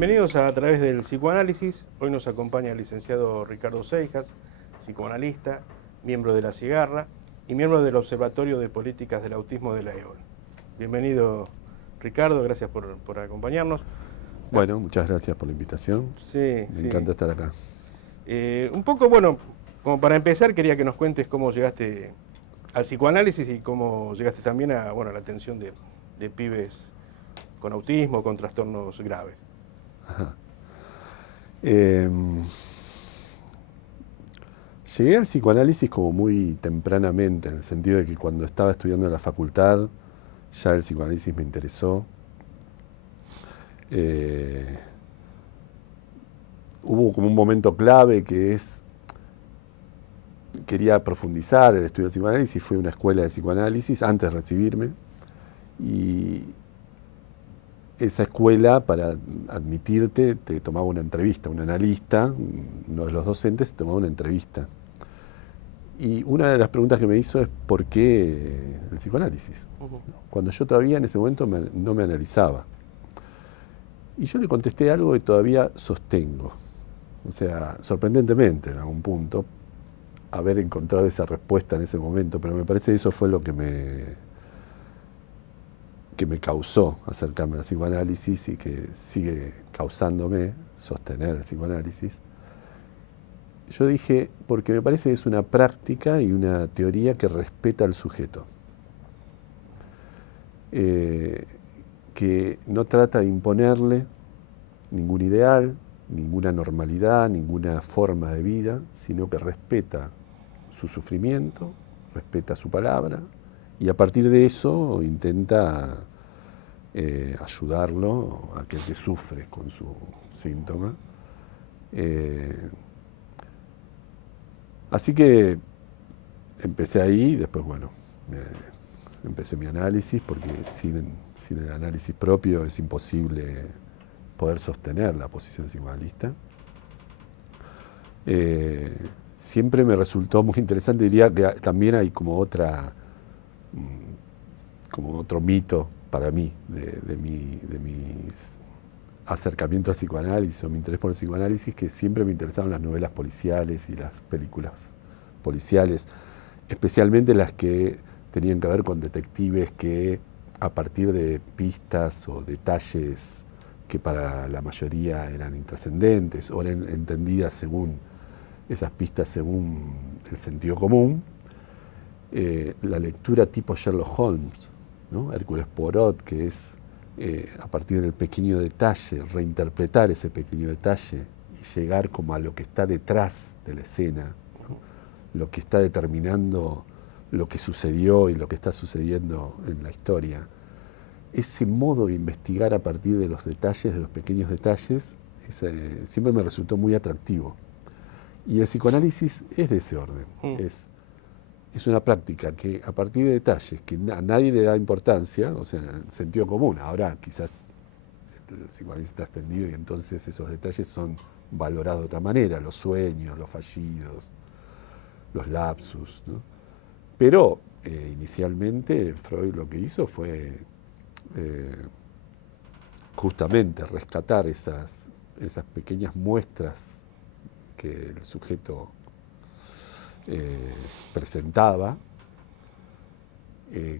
Bienvenidos a través del psicoanálisis. Hoy nos acompaña el licenciado Ricardo Seijas, psicoanalista, miembro de La Cigarra y miembro del Observatorio de Políticas del Autismo de la EOL. Bienvenido, Ricardo, gracias por acompañarnos. Bueno, muchas gracias por la invitación. Sí, Me encanta estar acá. Un poco, bueno, como para empezar, quería que nos cuentes cómo llegaste al psicoanálisis y cómo llegaste también a, la atención de pibes con autismo, con trastornos graves. Ajá. Llegué al psicoanálisis como muy tempranamente, en el sentido de que cuando estaba estudiando en la facultad, ya el psicoanálisis me interesó. Hubo como un momento clave que es, quería profundizar el estudio del psicoanálisis, fui a una escuela de psicoanálisis antes de recibirme, y esa escuela, para admitirte, te tomaba una entrevista, un analista, uno de los docentes te tomaba una entrevista. Y una de las preguntas que me hizo es ¿por qué el psicoanálisis? Cuando yo todavía en ese momento no me analizaba. Y yo le contesté algo que todavía sostengo. O sea, sorprendentemente en algún punto, haber encontrado esa respuesta en ese momento, pero me parece que eso fue lo que me causó acercarme al psicoanálisis y que sigue causándome sostener el psicoanálisis. Yo dije, porque me parece que es una práctica y una teoría que respeta al sujeto, que no trata de imponerle ningún ideal, ninguna normalidad, ninguna forma de vida, sino que respeta su sufrimiento, respeta su palabra, y a partir de eso intenta ayudarlo a aquel que sufre con su síntoma. Así que empecé ahí, después empecé mi análisis, porque sin el análisis propio es imposible poder sostener la posición psicoanalista. Siempre me resultó muy interesante, diría que también hay como otro mito para mí, de mis acercamientos al psicoanálisis o mi interés por el psicoanálisis, que siempre me interesaron las novelas policiales y las películas policiales, especialmente las que tenían que ver con detectives que a partir de pistas o detalles que para la mayoría eran intrascendentes o eran entendidas según esas pistas, según el sentido común, la lectura tipo Sherlock Holmes, ¿no? Hércules Poirot, que es a partir del pequeño detalle, reinterpretar ese pequeño detalle y llegar como a lo que está detrás de la escena, ¿no? Lo que está determinando lo que sucedió y lo que está sucediendo en la historia. Ese modo de investigar a partir de los detalles, de los pequeños detalles, siempre me resultó muy atractivo. Y el psicoanálisis es de ese orden. Es una práctica que a partir de detalles que a nadie le da importancia, o sea, en el sentido común, ahora quizás el psicoanálisis está extendido y entonces esos detalles son valorados de otra manera, los sueños, los fallidos, los lapsus, ¿no? Pero inicialmente Freud lo que hizo fue justamente rescatar esas pequeñas muestras que el sujeto presentaba,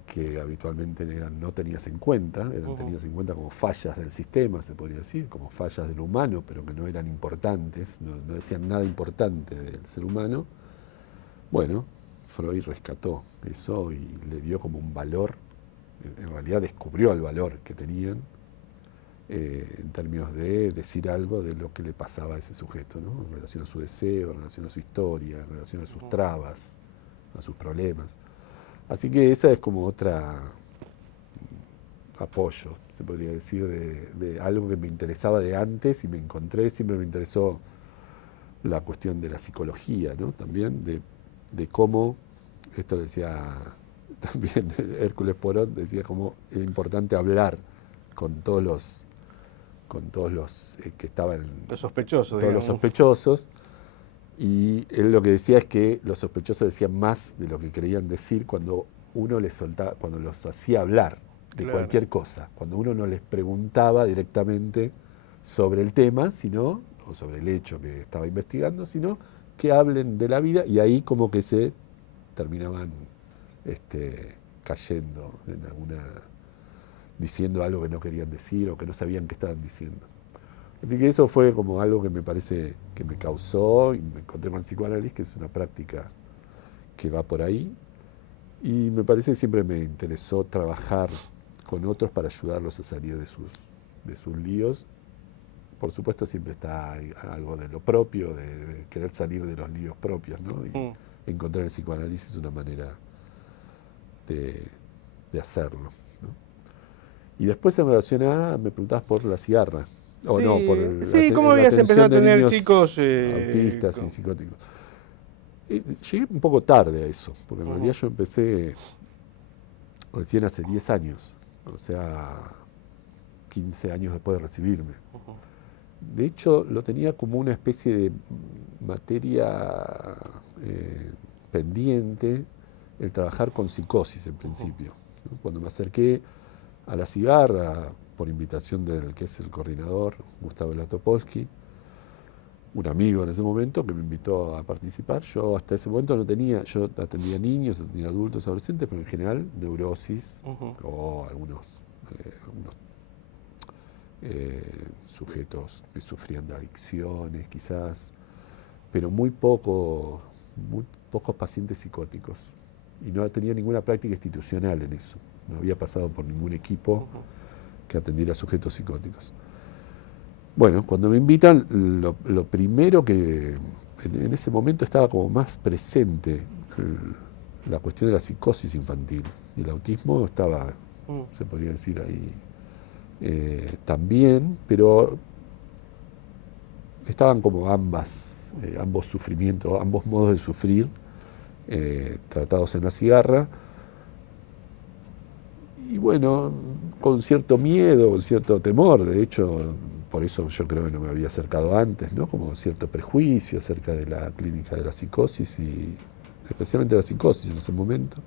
que habitualmente no tenías en cuenta, eran tenidas en cuenta como fallas del sistema, se podría decir, como fallas del humano, pero que no eran importantes, no decían nada importante del ser humano. Bueno, Freud rescató eso y le dio como un valor, en realidad descubrió el valor que tenían en términos de decir algo de lo que le pasaba a ese sujeto, ¿no? En relación a su deseo, en relación a su historia, en relación a sus trabas, a sus problemas. Así que esa es como otra apoyo, se podría decir, de algo que me interesaba de antes y me encontré, siempre me interesó la cuestión de la psicología, ¿no? También de cómo, esto decía también Hércules Poirot, decía cómo era importante hablar con todos los que estaban, los sospechosos, todos los sospechosos, y él lo que decía es que los sospechosos decían más de lo que querían decir cuando uno les soltaba, cuando los hacía hablar de cualquier cosa, cuando uno no les preguntaba directamente sobre el tema, sino, o sobre el hecho que estaba investigando, sino que hablen de la vida, y ahí como que se terminaban cayendo en diciendo algo que no querían decir o que no sabían qué estaban diciendo. Así que eso fue como algo que me parece que me causó, y me encontré con el psicoanálisis, que es una práctica que va por ahí, y me parece que siempre me interesó trabajar con otros para ayudarlos a salir de sus líos. Por supuesto siempre está algo de lo propio, de querer salir de los líos propios, ¿no? Y encontrar el psicoanálisis una manera de hacerlo, ¿no? Y después en relación a, me preguntabas por la cigarra, o Sí, no, por sí, ¿cómo la habías empezado a atención de tener niños chicos autistas y psicóticos. Llegué un poco tarde a eso, porque en realidad yo empecé recién hace 10 años, o sea, 15 años después de recibirme. De hecho, lo tenía como una especie de materia pendiente, el trabajar con psicosis en principio, ¿no? Cuando me acerqué a la cigarra, por invitación del que es el coordinador, Gustavo Latopolsky, un amigo en ese momento que me invitó a participar. Yo hasta ese momento no tenía, yo atendía niños, atendía adultos, adolescentes, pero en general neurosis o algunos sujetos que sufrían de adicciones quizás, pero muy pocos pacientes psicóticos. Y no tenía ninguna práctica institucional en eso. No había pasado por ningún equipo que atendiera a sujetos psicóticos. Bueno, cuando me invitan, lo primero que en ese momento estaba como más presente la cuestión de la psicosis infantil. Y el autismo estaba, se podría decir ahí, también, pero estaban como ambos sufrimientos, ambos modos de sufrir tratados en la cigarra. Y bueno, con cierto miedo, con cierto temor, de hecho, por eso yo creo que no me había acercado antes, ¿no? Como cierto prejuicio acerca de la clínica de la psicosis, y especialmente la psicosis en ese momento.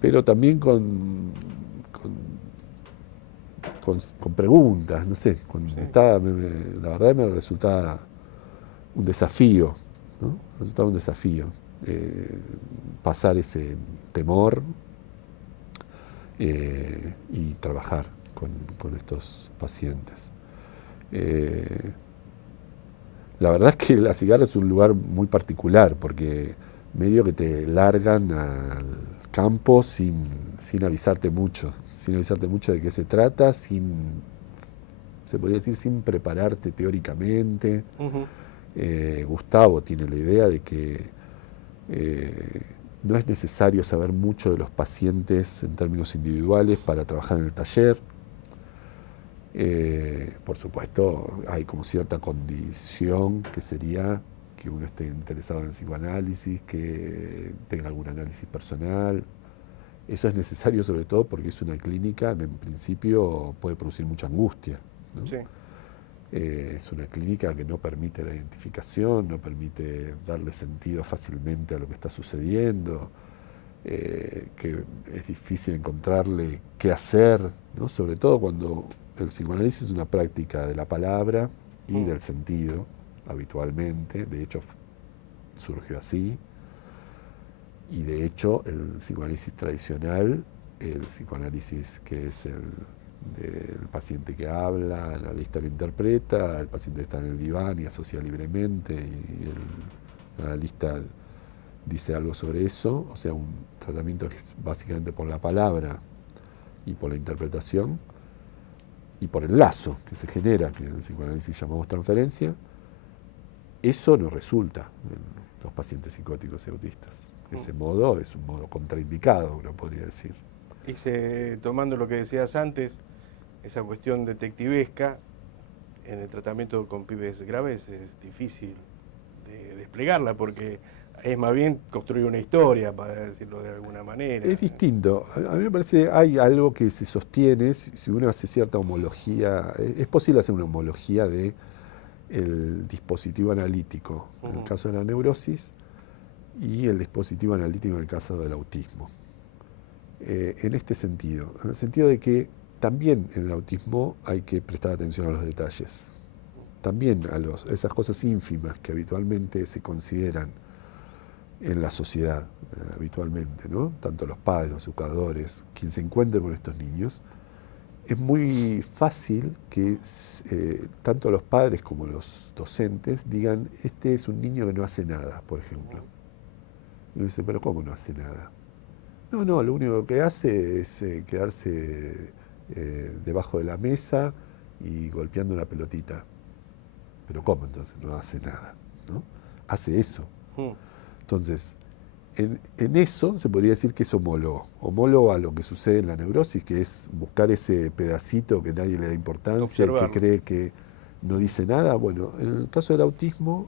Pero también con preguntas, no sé, la verdad me resultaba un desafío, ¿no? Resultaba un desafío pasar ese temor y trabajar con estos pacientes. La verdad es que la cigarra es un lugar muy particular, porque medio que te largan al campo sin avisarte mucho de qué se trata, se podría decir, sin prepararte teóricamente. Gustavo tiene la idea de que no es necesario saber mucho de los pacientes en términos individuales para trabajar en el taller. Por supuesto, hay como cierta condición que sería que uno esté interesado en el psicoanálisis, que tenga algún análisis personal. Eso es necesario sobre todo porque es una clínica que en principio puede producir mucha angustia, ¿no? Sí. Es una clínica que no permite la identificación, no permite darle sentido fácilmente a lo que está sucediendo, que es difícil encontrarle qué hacer, ¿no? Sobre todo cuando el psicoanálisis es una práctica de la palabra y del sentido, habitualmente. De hecho, surgió así. Y de hecho, el psicoanálisis tradicional, el psicoanálisis que es el del paciente que habla, el analista que interpreta, el paciente que está en el diván y asocia libremente, y el analista dice algo sobre eso, o sea, un tratamiento que es básicamente por la palabra y por la interpretación y por el lazo que se genera, que en el psicoanálisis llamamos transferencia. Eso no resulta en los pacientes psicóticos y autistas. Ese modo es un modo contraindicado, uno podría decir. Y tomando lo que decías antes, esa cuestión detectivesca en el tratamiento con pibes graves es difícil de desplegarla, porque es más bien construir una historia, para decirlo de alguna manera. Es distinto. A mí me parece que hay algo que se sostiene, si uno hace cierta homología, es posible hacer una homología de el dispositivo analítico en el caso de la neurosis y el dispositivo analítico en el caso del autismo. En este sentido, en el sentido de que también en el autismo hay que prestar atención a los detalles. También a esas cosas ínfimas que habitualmente se consideran en la sociedad, habitualmente, ¿no? Tanto los padres, los educadores, quien se encuentre con estos niños, es muy fácil que tanto los padres como los docentes digan, este es un niño que no hace nada, por ejemplo. Y uno dice, pero ¿cómo no hace nada? No, lo único que hace es quedarse debajo de la mesa y golpeando una pelotita. Pero ¿cómo entonces? No hace nada, ¿no? Hace eso. Entonces, en eso se podría decir que es homólogo a lo que sucede en la neurosis, que es buscar ese pedacito que nadie le da importancia y que cree que no dice nada. Bueno, en el caso del autismo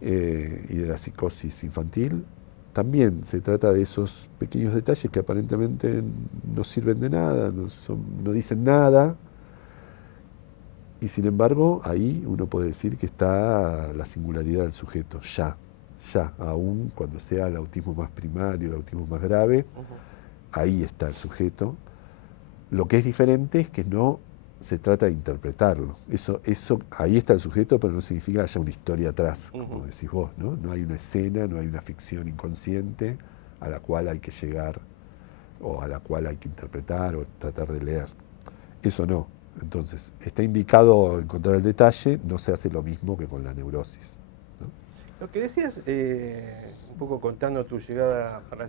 y de la psicosis infantil, también se trata de esos pequeños detalles que aparentemente no sirven de nada, no dicen nada, y sin embargo ahí uno puede decir que está la singularidad del sujeto, ya, aún cuando sea el autismo más primario, el autismo más grave, ahí está el sujeto. Lo que es diferente es que no se trata de interpretarlo. Eso, ahí está el sujeto, pero no significa que haya una historia atrás, como decís vos, ¿no? No hay una escena, no hay una ficción inconsciente a la cual hay que llegar o a la cual hay que interpretar o tratar de leer. Eso no. Entonces, está indicado encontrar el detalle, no se hace lo mismo que con la neurosis, ¿no? Lo que decías, un poco contando tu llegada a La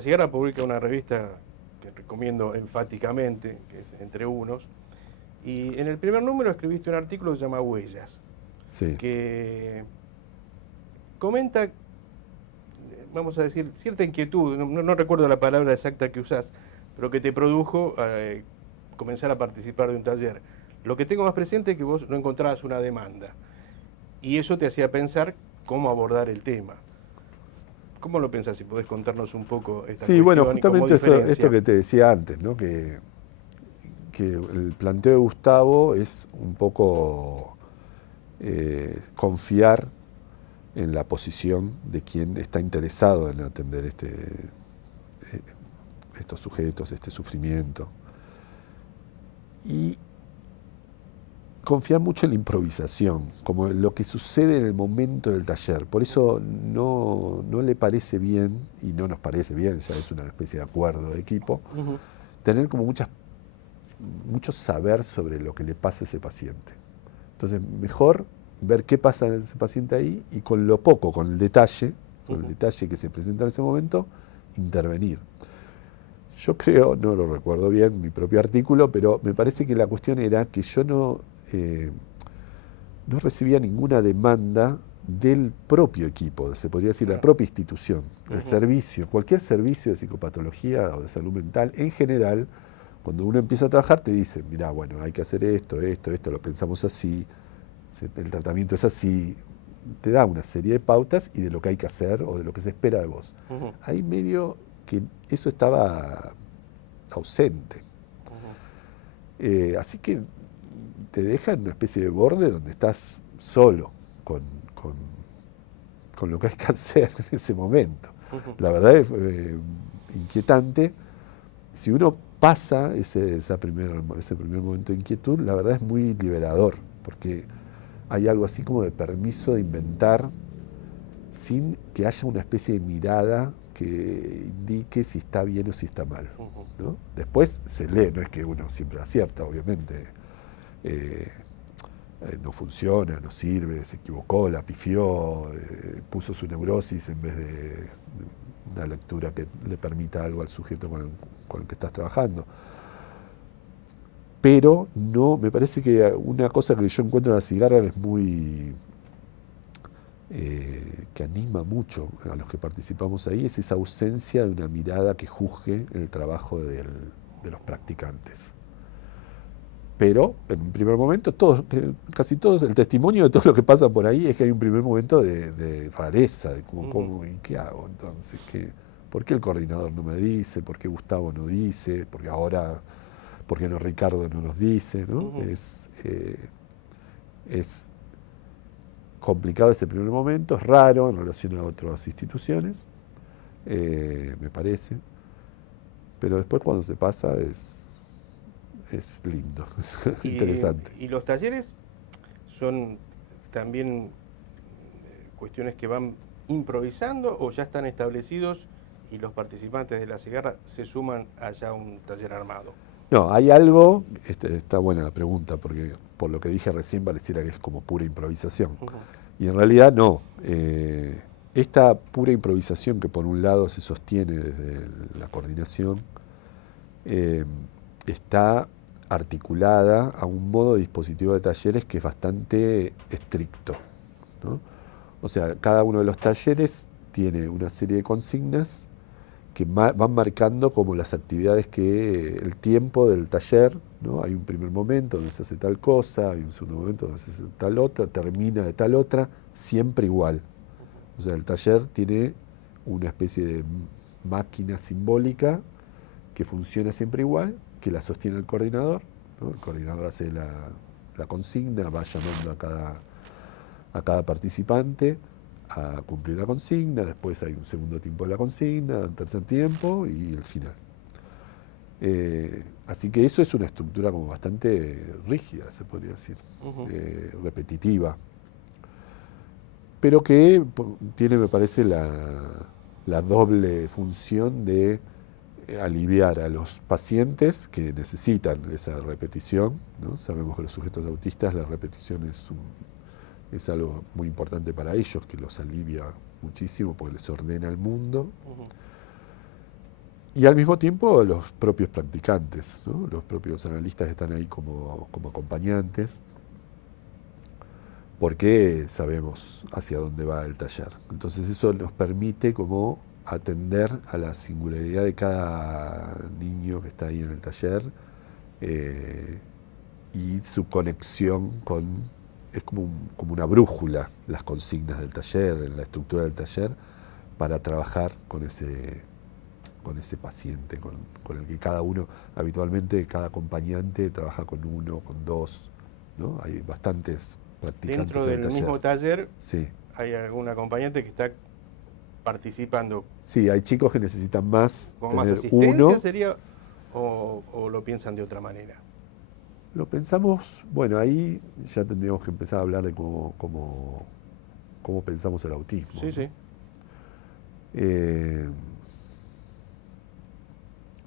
Cigarra publica una revista que recomiendo enfáticamente, que es Entre Unos, y en el primer número escribiste un artículo que se llama Huellas, sí, que comenta, vamos a decir, cierta inquietud, no recuerdo la palabra exacta que usás, pero que te produjo comenzar a participar de un taller. Lo que tengo más presente es que vos no encontrabas una demanda, y eso te hacía pensar cómo abordar el tema. ¿Cómo lo pensás? Si podés contarnos un poco esta cuestión. Sí, bueno, y cómo justamente esto diferencia. que te decía antes, ¿no? Que el planteo de Gustavo es un poco confiar en la posición de quien está interesado en atender estos sujetos, este sufrimiento. Y confiar mucho en la improvisación, como en lo que sucede en el momento del taller. Por eso no le parece bien, y no nos parece bien, ya es una especie de acuerdo de equipo, tener como mucho saber sobre lo que le pasa a ese paciente. Entonces, mejor ver qué pasa en ese paciente ahí y con lo poco, con el detalle que se presenta en ese momento, intervenir. Yo creo, no lo recuerdo bien, mi propio artículo, pero me parece que la cuestión era que yo no recibía ninguna demanda del propio equipo, se podría decir la propia institución, el servicio, cualquier servicio de psicopatología o de salud mental, en general, cuando uno empieza a trabajar te dice, mirá, bueno, hay que hacer esto, lo pensamos así, el tratamiento es así, te da una serie de pautas y de lo que hay que hacer o de lo que se espera de vos. Ahí medio que eso estaba ausente. Así que te deja en una especie de borde donde estás solo con lo que hay que hacer en ese momento. La verdad es inquietante. Si uno pasa ese primer momento de inquietud, la verdad es muy liberador, porque hay algo así como de permiso de inventar sin que haya una especie de mirada que indique si está bien o si está mal, ¿no? Después se lee, no es que uno siempre acierta, obviamente. No funciona, no sirve, se equivocó, la pifió, puso su neurosis en vez de una lectura que le permita algo al sujeto con el que estás trabajando. Pero no, me parece que una cosa que yo encuentro en La Cigarra es muy que anima mucho a los que participamos ahí, es esa ausencia de una mirada que juzgue el trabajo de los practicantes. Pero en un primer momento, casi todos, el testimonio de todo lo que pasa por ahí es que hay un primer momento de rareza, de cómo ¿y qué hago entonces? ¿Por qué el coordinador no me dice? ¿Por qué Gustavo no dice? ¿Por qué no Ricardo no nos dice? ¿No? Es complicado ese primer momento, es raro en relación a otras instituciones, me parece. pero después cuando se pasa es lindo, es interesante. ¿Y los talleres son también cuestiones que van improvisando o ya están establecidos y los participantes de la cigarra se suman allá a un taller armado? No, hay algo, está buena la pregunta, porque por lo que dije recién pareciera que es como pura improvisación. Y en realidad no. Esta pura improvisación que por un lado se sostiene desde la coordinación, está articulada a un modo de dispositivo de talleres que es bastante estricto, ¿no? O sea, cada uno de los talleres tiene una serie de consignas que van marcando como las actividades el tiempo del taller, ¿no? Hay un primer momento donde se hace tal cosa, hay un segundo momento donde se hace tal otra, termina de tal otra, siempre igual. O sea, el taller tiene una especie de máquina simbólica que funciona siempre igual, que la sostiene el coordinador, ¿no? El coordinador hace la consigna, va llamando a cada participante a cumplir la consigna, después hay un segundo tiempo de la consigna, un tercer tiempo y el final. Así que eso es una estructura como bastante rígida, se podría decir, repetitiva, pero que tiene, me parece, la doble función de aliviar a los pacientes que necesitan esa repetición, ¿no? Sabemos que los sujetos autistas la repetición es algo muy importante para ellos, que los alivia muchísimo porque les ordena el mundo. Y al mismo tiempo los propios practicantes, ¿no? Los propios analistas están ahí como acompañantes, porque sabemos hacia dónde va el taller. Entonces eso nos permite como atender a la singularidad de cada niño que está ahí en el taller y su conexión es como una brújula, las consignas del taller, la estructura del taller, para trabajar con ese paciente, con el que cada uno, habitualmente cada acompañante trabaja con uno, con dos, ¿no? Hay bastantes practicantes dentro del mismo taller. Sí. ¿Hay algún acompañante que está participando? Sí, hay chicos que necesitan más ¿Con más tener asistencia uno. sería o lo piensan de otra manera? Lo pensamos, bueno, ahí ya tendríamos que empezar a hablar de cómo pensamos el autismo. Sí, ¿no? sí.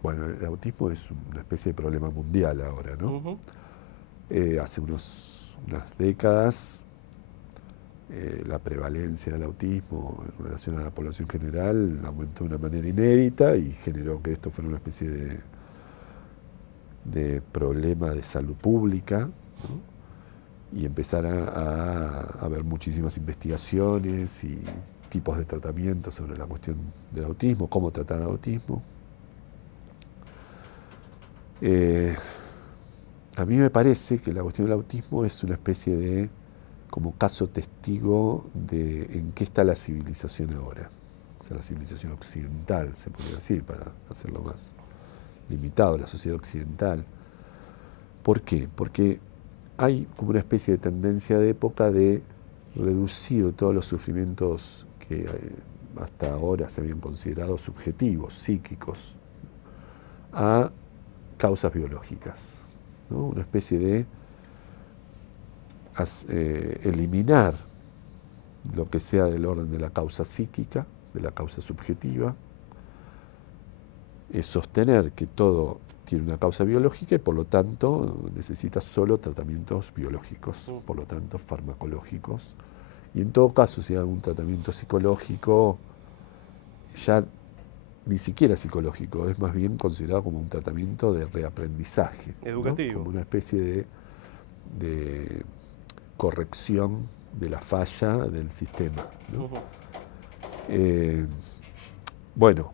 Bueno, el autismo es una especie de problema mundial ahora, ¿no? Hace unas décadas la prevalencia del autismo en relación a la población general aumentó de una manera inédita y generó que esto fuera una especie de problema de salud pública, ¿no? Y empezar a haber muchísimas investigaciones y tipos de tratamientos sobre la cuestión del autismo, cómo tratar al autismo. A mí me parece que la cuestión del autismo es una especie de como caso testigo de en qué está la civilización ahora. O sea, la civilización occidental, se podría decir, para hacerlo más limitado, la sociedad occidental. ¿Por qué? Porque hay como una especie de tendencia de época de reducir todos los sufrimientos que hasta ahora se habían considerado subjetivos, psíquicos, a causas biológicas, ¿no? Una especie de eliminar lo que sea del orden de la causa psíquica, de la causa subjetiva, es sostener que todo tiene una causa biológica y por lo tanto necesita solo tratamientos biológicos, por lo tanto farmacológicos. Y en todo caso, si hay algún tratamiento psicológico, ya ni siquiera psicológico, es más bien considerado como un tratamiento de reaprendizaje, educativo, ¿no? Como una especie de corrección de la falla del sistema, ¿no? Bueno,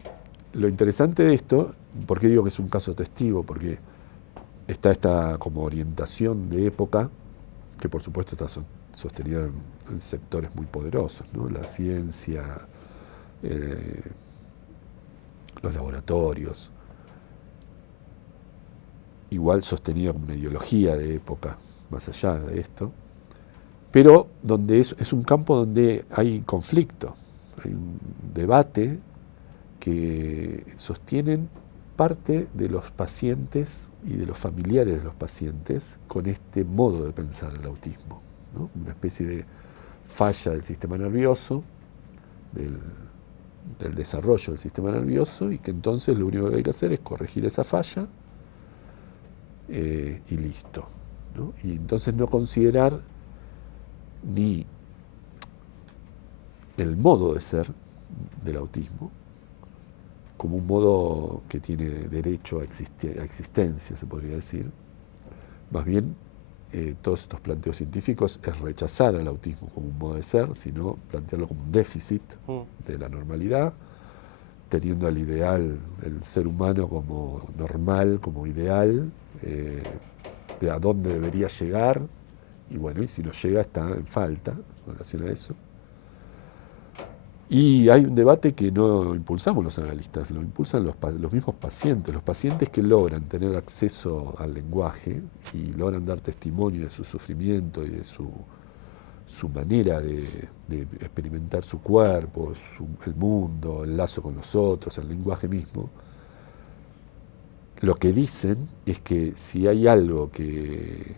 lo interesante de esto, ¿por qué digo que es un caso testigo? Porque está esta como orientación de época, que por supuesto está sostenida en sectores muy poderosos, ¿no? La ciencia, los laboratorios, igual sostenida como una ideología de época, más allá de esto, pero donde es un campo donde hay conflicto, hay un debate que sostienen parte de los pacientes y de los familiares de los pacientes con este modo de pensar el autismo, ¿no? Una especie de falla del sistema nervioso, del desarrollo del sistema nervioso, y que entonces lo único que hay que hacer es corregir esa falla y listo, ¿no? Y entonces no considerar ni el modo de ser del autismo como un modo que tiene derecho a existencia, se podría decir. Más bien, todos estos planteos científicos es rechazar al autismo como un modo de ser, sino plantearlo como un déficit de la normalidad, teniendo al ideal, el ser humano como normal, como ideal, de a dónde debería llegar, y bueno, y si no llega está en falta en relación a eso. Y hay un debate que no impulsamos los analistas, lo impulsan los mismos pacientes que logran tener acceso al lenguaje y logran dar testimonio de su sufrimiento y de su manera de experimentar su cuerpo, el mundo, el lazo con los otros, el lenguaje mismo. Lo que dicen es que si hay algo que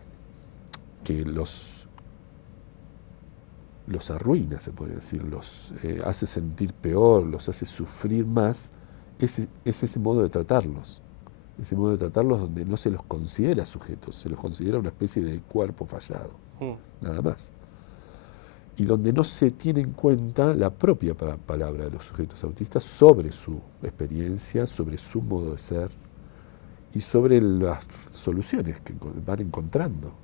los arruina, se puede decir, los hace sentir peor, los hace sufrir más, es ese modo de tratarlos. Ese modo de tratarlos donde no se los considera sujetos, se los considera una especie de cuerpo fallado, nada más. Y donde no se tiene en cuenta la propia palabra de los sujetos autistas sobre su experiencia, sobre su modo de ser y sobre las soluciones que van encontrando.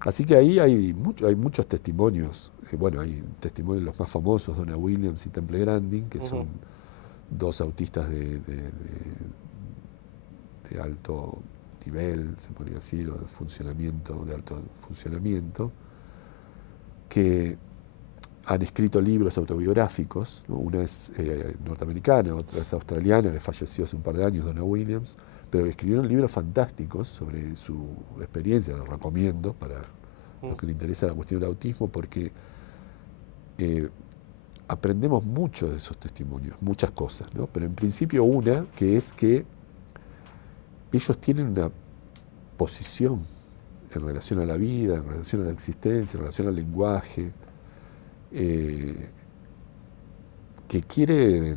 Así que ahí hay muchos testimonios, bueno, hay testimonios los más famosos, Donna Williams y Temple Grandin, que son dos autistas de alto nivel, se podría decir, o de funcionamiento, de alto funcionamiento, que han escrito libros autobiográficos, ¿no? Una es norteamericana, otra es australiana, que falleció hace un par de años, Donna Williams, pero escribieron libros fantásticos sobre su experiencia, los recomiendo para los que les interesa la cuestión del autismo, porque aprendemos mucho de esos testimonios, muchas cosas, ¿no? Pero en principio una, que es que ellos tienen una posición en relación a la vida, en relación a la existencia, en relación al lenguaje, que quieren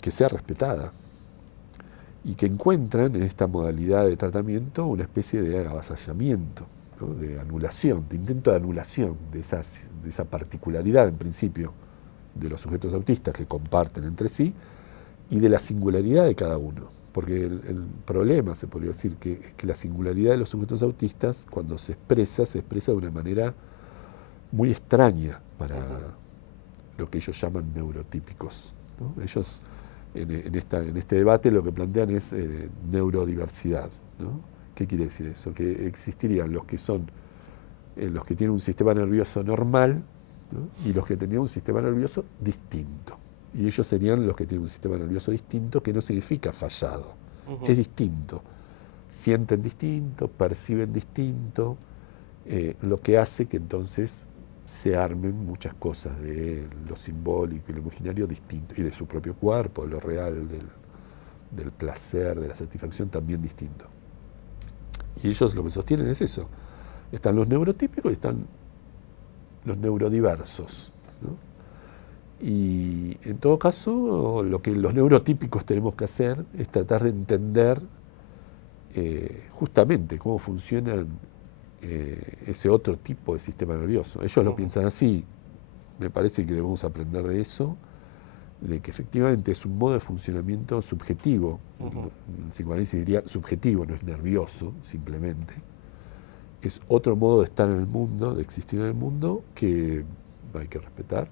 que sea respetada y que encuentran en esta modalidad de tratamiento una especie de avasallamiento, ¿no? De anulación, de intento de anulación de esa particularidad en principio de los sujetos autistas que comparten entre sí y de la singularidad de cada uno. Porque el problema, se podría decir, es que la singularidad de los sujetos autistas, cuando se expresa de una manera muy extraña para lo que ellos llaman neurotípicos, ¿no? Ellos, en este debate, lo que plantean es neurodiversidad, ¿no? ¿Qué quiere decir eso? Que existirían los que tienen un sistema nervioso normal, ¿no? Y los que tenían un sistema nervioso distinto. Y ellos serían los que tienen un sistema nervioso distinto, que no significa fallado, es distinto. Sienten distinto, perciben distinto, lo que hace que entonces se armen muchas cosas de lo simbólico y lo imaginario distinto, y de su propio cuerpo, de lo real, del placer, de la satisfacción también distinto. Y ellos lo que sostienen es eso. Están los neurotípicos y están los neurodiversos, ¿no? Y en todo caso, lo que los neurotípicos tenemos que hacer es tratar de entender justamente cómo funcionan ese otro tipo de sistema nervioso. Ellos lo piensan así. Me parece que debemos aprender de eso, de que efectivamente es un modo de funcionamiento subjetivo. El psicoanálisis diría subjetivo, no es nervioso, simplemente. Es otro modo de estar en el mundo, de existir en el mundo, que hay que respetar.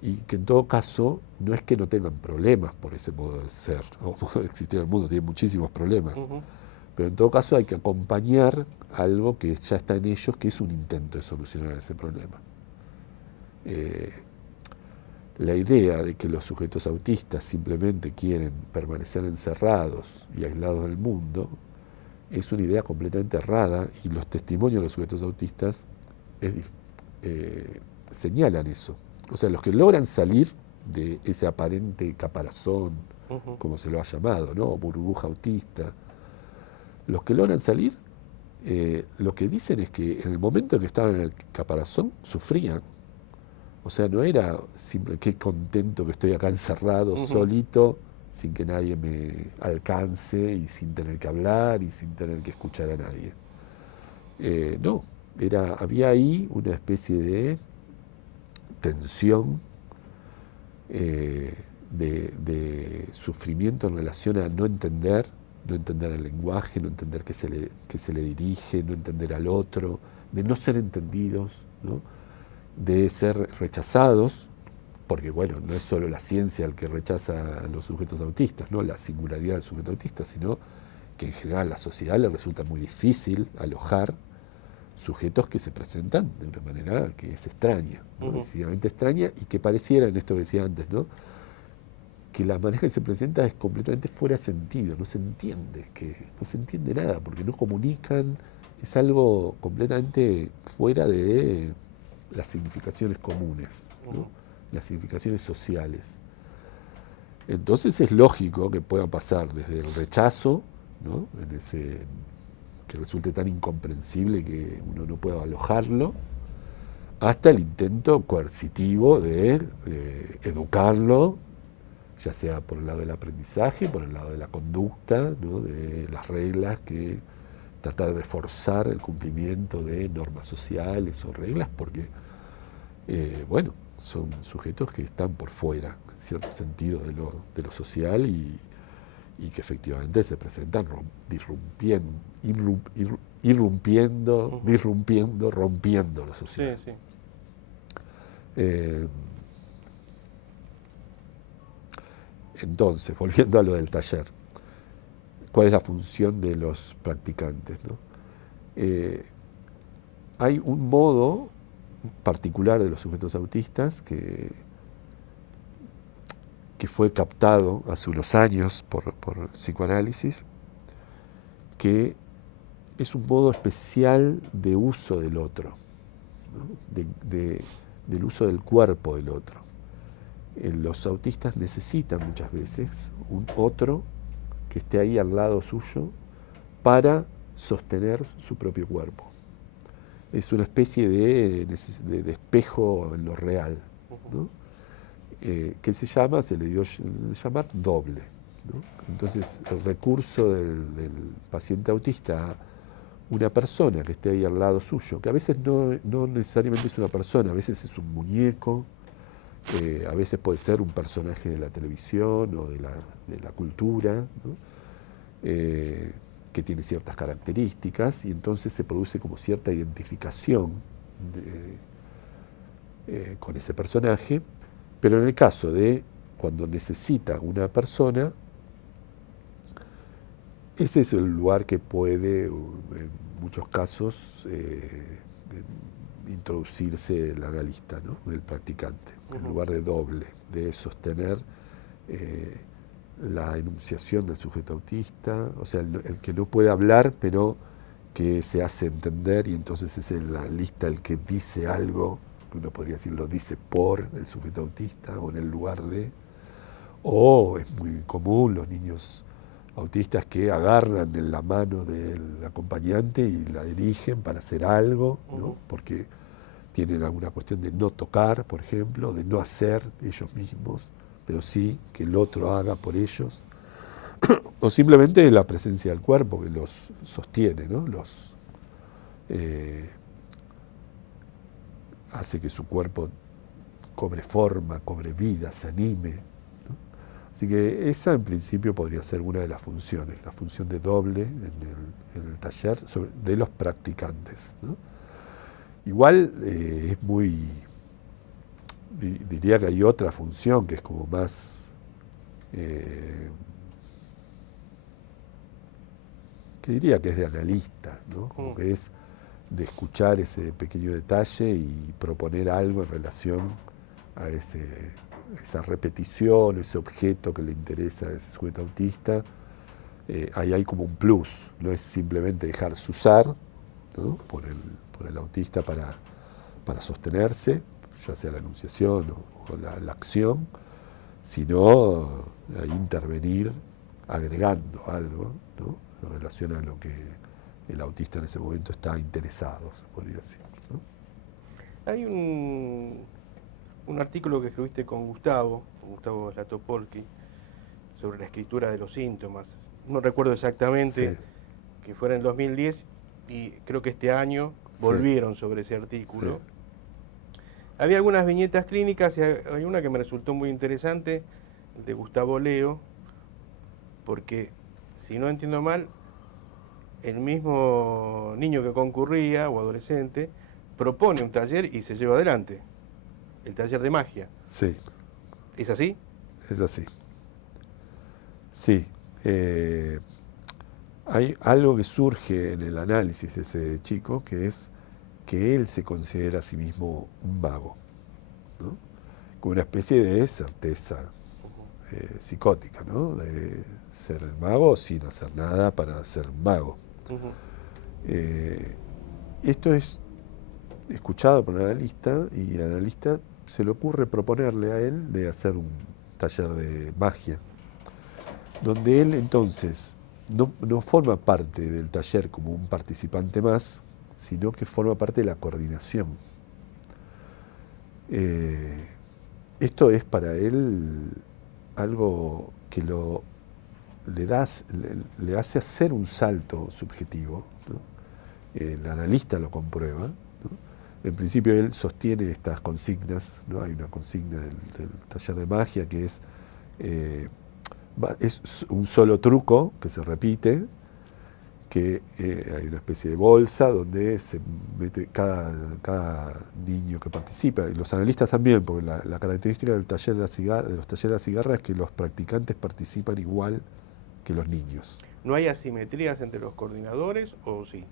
Y que en todo caso no es que no tengan problemas por ese modo de ser o modo de existir en el mundo, tienen muchísimos problemas, pero en todo caso hay que acompañar algo que ya está en ellos, que es un intento de solucionar ese problema. La idea de que los sujetos autistas simplemente quieren permanecer encerrados y aislados del mundo es una idea completamente errada, y los testimonios de los sujetos autistas señalan eso. O sea, los que logran salir de ese aparente caparazón, como se lo ha llamado, ¿no? O burbuja autista. Los que logran salir, lo que dicen es que en el momento en que estaban en el caparazón, sufrían. O sea, no era simple, qué contento que estoy acá encerrado, solito, sin que nadie me alcance y sin tener que hablar y sin tener que escuchar a nadie. No, había ahí una especie de tensión, de sufrimiento en relación a no entender el lenguaje, no entender qué se le dirige, no entender al otro, de no ser entendidos, ¿no? De ser rechazados, porque bueno, no es solo la ciencia el que rechaza a los sujetos autistas, ¿no? La singularidad del sujeto autista, sino que en general a la sociedad le resulta muy difícil alojar sujetos que se presentan de una manera que es extraña, ¿no? Decididamente extraña, y que pareciera, en esto que decía antes, ¿no? Que la manera que se presenta es completamente fuera de sentido, no se entiende nada, porque no comunican, es algo completamente fuera de las significaciones comunes, ¿no? Las significaciones sociales. Entonces es lógico que puedan pasar desde el rechazo, ¿no? Que resulte tan incomprensible que uno no pueda alojarlo, hasta el intento coercitivo de educarlo, ya sea por el lado del aprendizaje, por el lado de la conducta, ¿no? De las reglas, que tratar de forzar el cumplimiento de normas sociales o reglas, porque, bueno, son sujetos que están por fuera, en cierto sentido, de lo social, y que efectivamente se presentan rompiendo lo social. Sí, sí. Entonces, volviendo a lo del taller, ¿cuál es la función de los practicantes, ¿no? Hay un modo particular de los sujetos autistas que fue captado hace unos años por psicoanálisis, que es un modo especial de uso del otro, ¿no? Del uso del cuerpo del otro. Los autistas necesitan muchas veces un otro que esté ahí al lado suyo para sostener su propio cuerpo. Es una especie de espejo en lo real, ¿no? Que se le dio llamar doble, ¿no? Entonces el recurso del paciente autista a una persona que esté ahí al lado suyo, que a veces no necesariamente es una persona, a veces es un muñeco, a veces puede ser un personaje de la televisión o de la cultura, ¿no? Que tiene ciertas características, y entonces se produce como cierta identificación con ese personaje. Pero en el caso de cuando necesita una persona, ese es el lugar que puede, en muchos casos, introducirse el analista, ¿no? El practicante, en lugar de doble, de sostener la enunciación del sujeto autista, o sea, el que no puede hablar, pero que se hace entender, y entonces es el analista el que dice algo, uno podría decir lo dice por el sujeto autista o en el lugar de, o es muy común los niños autistas que agarran en la mano del acompañante y la dirigen para hacer algo, ¿no? Porque tienen alguna cuestión de no tocar, por ejemplo, de no hacer ellos mismos, pero sí que el otro haga por ellos, o simplemente la presencia del cuerpo que los sostiene, ¿no? Hace que su cuerpo cobre forma, cobre vida, se anime, ¿no? Así que esa en principio podría ser una de las funciones, la función de doble en el taller de los practicantes, ¿no? Igual es muy, diría que hay otra función que es como más, que diría que es de analista, ¿no? Como que es de escuchar ese pequeño detalle y proponer algo en relación a esa repetición, ese objeto que le interesa a ese sujeto autista. Ahí hay como un plus, no es simplemente dejarse usar, ¿no? por el autista para sostenerse, ya sea la enunciación o la acción, sino a intervenir agregando algo, ¿no?, en relación a lo que el autista en ese momento está interesado, se podría decir, ¿no? Hay un artículo que escribiste con Gustavo Slatopolsky, sobre la escritura de los síntomas. No recuerdo exactamente, Sí, que fuera en 2010, y creo que este año sí, volvieron sobre ese artículo. sí, Había algunas viñetas clínicas y hay una que me resultó muy interesante, de Gustavo Leo, porque, si no entiendo mal, el mismo niño que concurría, o adolescente, propone un taller y se lleva adelante, el taller de magia. sí, ¿Es así? es así. Sí. Hay algo que surge en el análisis de ese chico, que es que él se considera a sí mismo un mago, ¿no?, con una especie de certeza psicótica, ¿no?, de ser el mago sin hacer nada para ser mago. Ujú. Esto es escuchado por el analista, y el analista se le ocurre proponerle a él de hacer un taller de magia, donde él entonces no forma parte del taller como un participante más, sino que forma parte de la coordinación. Esto es para él algo que le hace hacer un salto subjetivo, ¿no? El analista lo comprueba, ¿no? En principio él sostiene estas consignas, ¿no? Hay una consigna del taller de magia que es un solo truco que se repite, que hay una especie de bolsa donde se mete cada niño que participa, y los analistas también, porque la característica del taller de los talleres de la cigarra es que los practicantes participan igual que los niños. ¿No hay asimetrías entre los coordinadores o sí?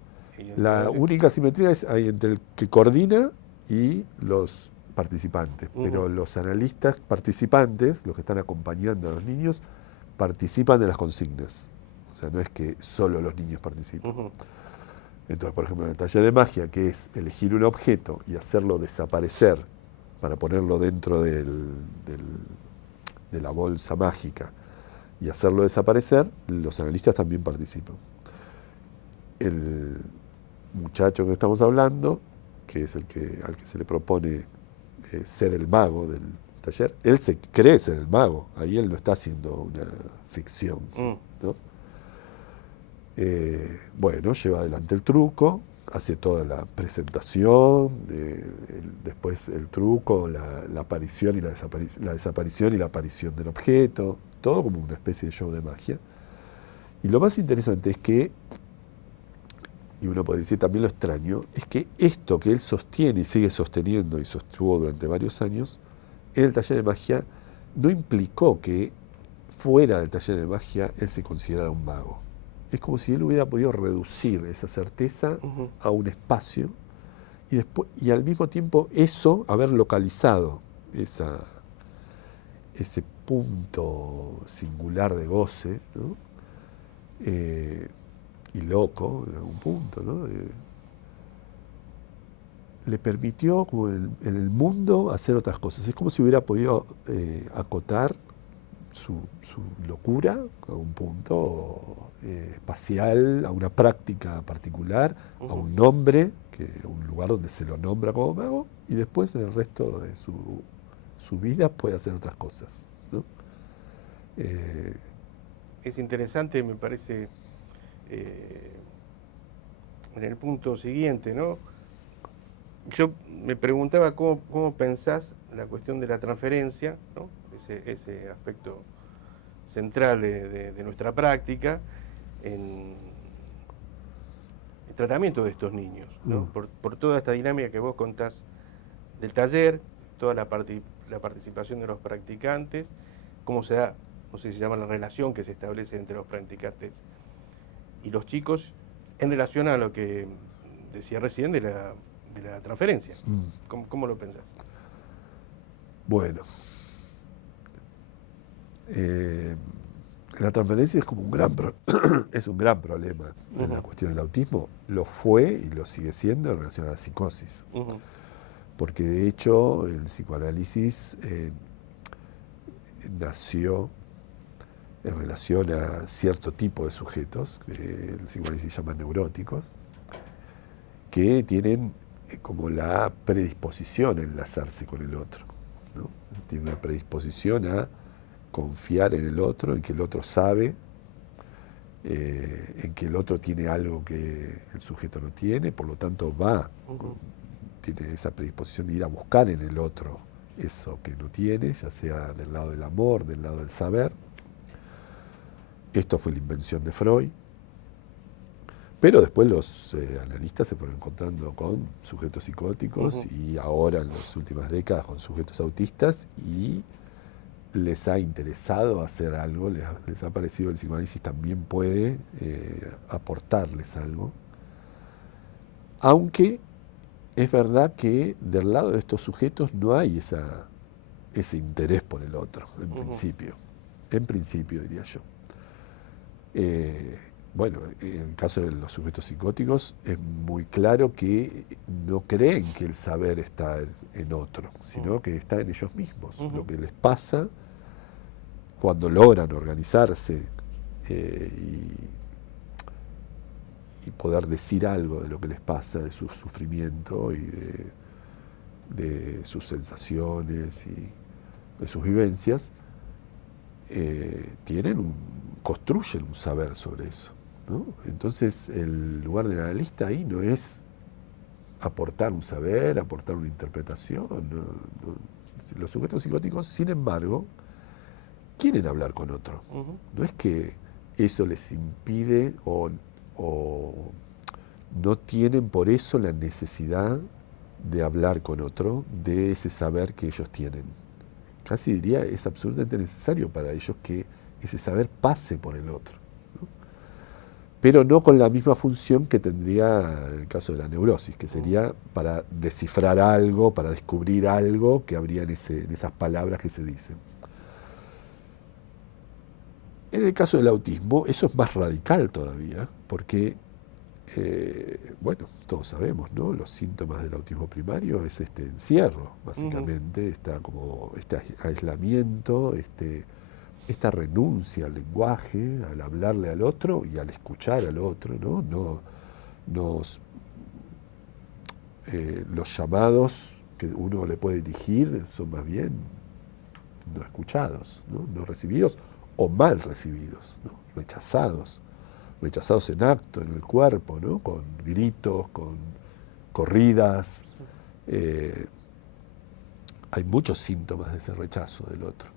La única asimetría hay entre el que coordina y los participantes, pero los analistas participantes, los que están acompañando a los niños, participan de las consignas. O sea, no es que solo los niños participan. Entonces, por ejemplo, en el taller de magia, que es elegir un objeto y hacerlo desaparecer para ponerlo dentro de la bolsa mágica y hacerlo desaparecer, los analistas también participan. El muchacho que estamos hablando, que es al que se le propone ser el mago del taller, él se cree ser el mago, ahí él no está haciendo una ficción, ¿no? Bueno, lleva adelante el truco, hace toda la presentación, después el truco, la aparición y la desaparición y la aparición del objeto, todo como una especie de show de magia. Y lo más interesante es que, y uno podría decir también lo extraño, es que esto que él sostiene y sigue sosteniendo y sostuvo durante varios años en el taller de magia no implicó que fuera del taller de magia él se considerara un mago. Es como si él hubiera podido reducir esa certeza a un espacio y al mismo tiempo eso, haber localizado ese punto singular de goce, ¿no?, y loco en algún punto, ¿no?, le permitió como en el mundo hacer otras cosas. Es como si hubiera podido acotar su locura a un punto espacial, a una práctica particular, a un nombre, un lugar donde se lo nombra como mago, y después en el resto de su vida puede hacer otras cosas, ¿no? Es interesante, me parece, en el punto siguiente, ¿no? Yo me preguntaba cómo pensás la cuestión de la transferencia, ¿no?, ese aspecto central de nuestra práctica en el tratamiento de estos niños, ¿no? Por toda esta dinámica que vos contás del taller, toda la participación de los practicantes, cómo se da, no sé si se llama la relación que se establece entre los practicantes y los chicos en relación a lo que decía recién de la transferencia. ¿Cómo lo pensás? Bueno, la transferencia es como es un gran problema en la cuestión del autismo. Lo fue y lo sigue siendo en relación a la psicosis. Porque de hecho el psicoanálisis nació en relación a cierto tipo de sujetos, que el psicoanálisis llama neuróticos, que tienen como la predisposición a enlazarse con el otro, ¿no? Tienen una predisposición a confiar en el otro, en que el otro sabe, en que el otro tiene algo que el sujeto no tiene, por lo tanto tiene esa predisposición de ir a buscar en el otro eso que no tiene, ya sea del lado del amor, del lado del saber. Esto fue la invención de Freud, pero después los analistas se fueron encontrando con sujetos psicóticos y ahora en las últimas décadas con sujetos autistas, y les ha interesado hacer algo, les ha parecido que el psicoanálisis también puede aportarles algo, aunque es verdad que del lado de estos sujetos no hay ese interés por el otro, en principio diría yo. Bueno, en el caso de los sujetos psicóticos es muy claro que no creen que el saber está en otro, sino que está en ellos mismos. Lo que les pasa cuando logran organizarse y poder decir algo de lo que les pasa, de su sufrimiento y de sus sensaciones y de sus vivencias, construyen un saber sobre eso, ¿no? Entonces el lugar del analista ahí no es aportar un saber, aportar una interpretación. Los sujetos psicóticos, sin embargo, quieren hablar con otro. No es que eso les impide o no tienen por eso la necesidad de hablar con otro de ese saber que ellos tienen. Casi diría, es absolutamente necesario para ellos que ese saber pase por el otro, ¿no? Pero no con la misma función que tendría en el caso de la neurosis, que sería para descifrar algo, para descubrir algo que habría en esas palabras que se dicen. En el caso del autismo, eso es más radical todavía, porque, bueno, todos sabemos, ¿no? Los síntomas del autismo primario es este encierro, básicamente, está como este aislamiento, esta renuncia al lenguaje, al hablarle al otro y al escuchar al otro, ¿no? Los llamados que uno le puede dirigir son más bien no escuchados, no recibidos o mal recibidos, ¿no? Rechazados en acto, en el cuerpo, ¿no? Con gritos, con corridas. Hay muchos síntomas de ese rechazo del otro.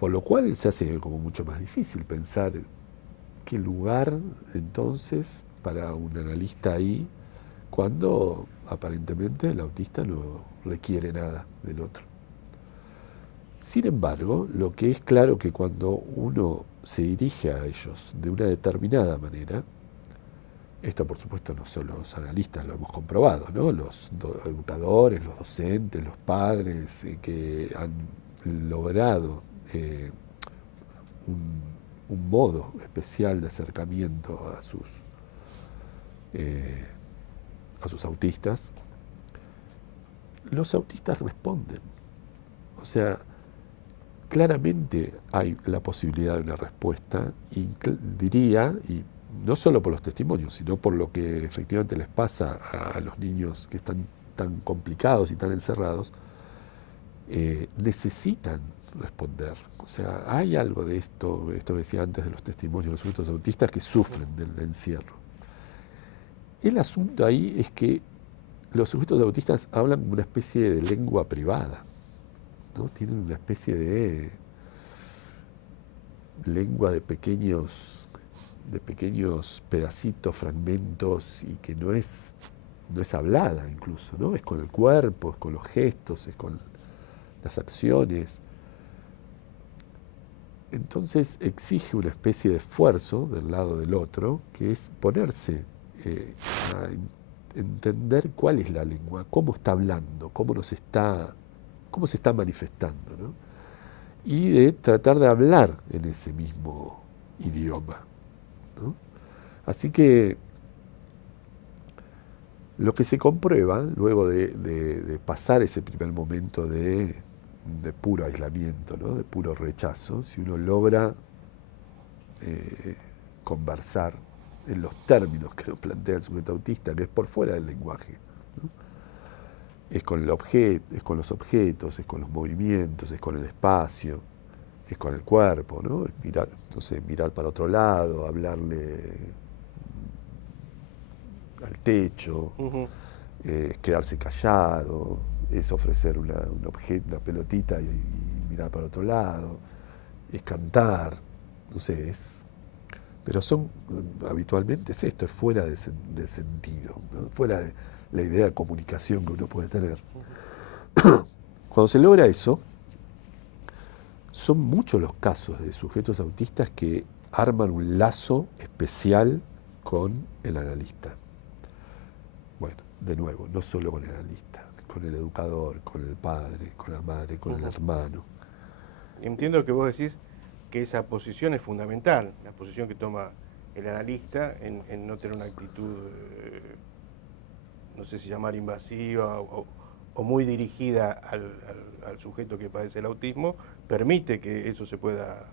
Por lo cual se hace como mucho más difícil pensar qué lugar entonces para un analista ahí, cuando aparentemente el autista no requiere nada del otro. Sin embargo, lo que es claro que cuando uno se dirige a ellos de una determinada manera, esto por supuesto no solo los analistas lo hemos comprobado, ¿no? Los educadores, los docentes, los padres que han logrado un modo especial de acercamiento a sus autistas, los autistas responden. O sea, claramente hay la posibilidad de una respuesta, y diría, y no solo por los testimonios, sino por lo que efectivamente les pasa a los niños que están tan complicados y tan encerrados, necesitan responder. O sea, hay algo de esto que decía antes de los testimonios de los sujetos autistas que sufren del encierro. El asunto ahí es que los sujetos autistas hablan una especie de lengua privada, ¿no? Tienen una especie de lengua de pequeños pedacitos, fragmentos, y que no es hablada incluso, ¿no? Es con el cuerpo, es con los gestos, es con las acciones. Entonces exige una especie de esfuerzo del lado del otro, que es ponerse a entender cuál es la lengua, cómo está hablando, cómo se está manifestando, ¿no? Y de tratar de hablar en ese mismo idioma, ¿no? Así que Lo que se comprueba, luego de pasar ese primer momento de puro aislamiento, ¿no? De puro rechazo, si uno logra conversar en los términos que nos plantea el sujeto autista, que es por fuera del lenguaje, ¿no? Es con el objeto, es con los objetos, es con los movimientos, es con el espacio, es con el cuerpo, ¿no? Es mirar, no sé, mirar para otro lado, hablarle al techo, quedarse callado, es ofrecer un objeto, una pelotita y mirar para otro lado, es cantar, no sé, pero habitualmente es esto, es fuera de sentido, ¿no? Fuera de la idea de comunicación que uno puede tener. Cuando se logra eso, son muchos los casos de sujetos autistas que arman un lazo especial con el analista. Bueno, de nuevo, no solo con el analista, con el educador, con el padre, con la madre, con el hermano. Entiendo que vos decís que esa posición es fundamental, la posición que toma el analista en no tener una actitud, no sé si llamar invasiva o muy dirigida al sujeto que padece el autismo, permite que eso se pueda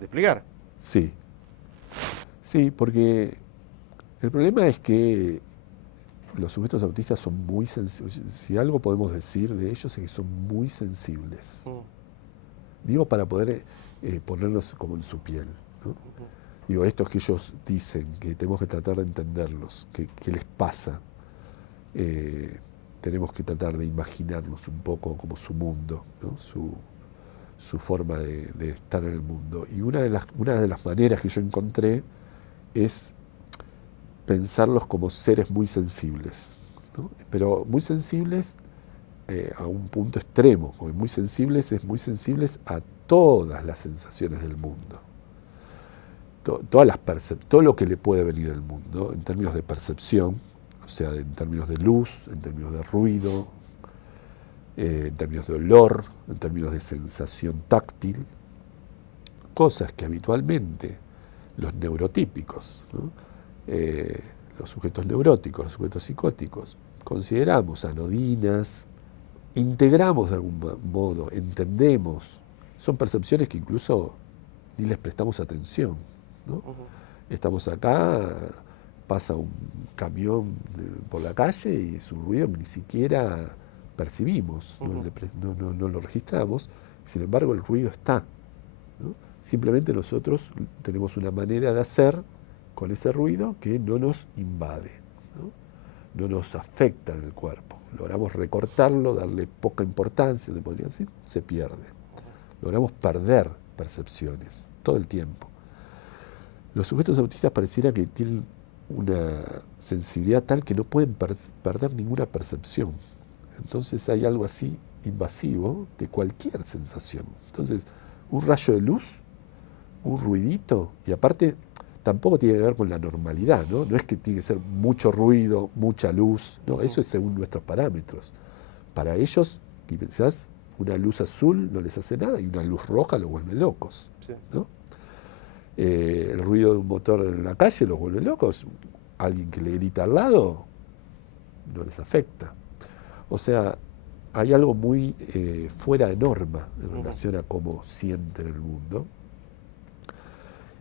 desplegar. Sí, sí, porque el problema es que los sujetos autistas son muy sensibles. Si algo podemos decir de ellos es que son muy sensibles. Digo, para poder ponernos como en su piel, ¿no? Digo, estos que ellos dicen, que tenemos que tratar de entenderlos, qué les pasa. Tenemos que tratar de imaginarnos un poco como su mundo, ¿no? Su forma de estar en el mundo. Y una de las maneras que yo encontré es pensarlos como seres muy sensibles, ¿no? Pero muy sensibles a un punto extremo, porque muy sensibles a todas las sensaciones del mundo, todo lo que le puede venir al mundo en términos de percepción, o sea, en términos de luz, en términos de ruido, en términos de olor, en términos de sensación táctil, cosas que habitualmente los neurotípicos, ¿no? Los sujetos neuróticos, los sujetos psicóticos, consideramos anodinas, integramos de algún modo, entendemos, son percepciones que incluso ni les prestamos atención, ¿no? Estamos acá, pasa un camión por la calle y su ruido ni siquiera percibimos, no lo registramos, sin embargo el ruido está, ¿no? Simplemente nosotros tenemos una manera de hacer con ese ruido que no nos invade, no nos afecta en el cuerpo. Logramos recortarlo, darle poca importancia, se podría decir, se pierde. Logramos perder percepciones todo el tiempo. Los sujetos autistas pareciera que tienen una sensibilidad tal que no pueden perder ninguna percepción. Entonces hay algo así invasivo de cualquier sensación. Entonces, un rayo de luz, un ruidito, y aparte tampoco tiene que ver con la normalidad, ¿no? No es que tiene que ser mucho ruido, mucha luz, no, eso es según nuestros parámetros. Para ellos, quizás una luz azul no les hace nada y una luz roja los vuelve locos, ¿no? El ruido de un motor en la calle los vuelve locos, alguien que le grita al lado no les afecta. O sea, hay algo muy fuera de norma en relación a cómo sienten el mundo.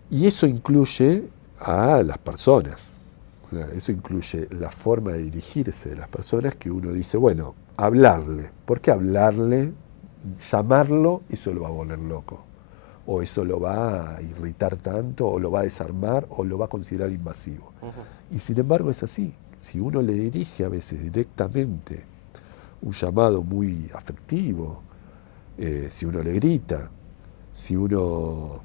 Y eso incluye a las personas. O sea, eso incluye la forma de dirigirse de las personas, que uno dice, bueno, hablarle. ¿Por qué hablarle? Llamarlo, eso lo va a volver loco. O eso lo va a irritar tanto, o lo va a desarmar, o lo va a considerar invasivo. Y sin embargo es así. Si uno le dirige a veces directamente un llamado muy afectivo, si uno le grita, si uno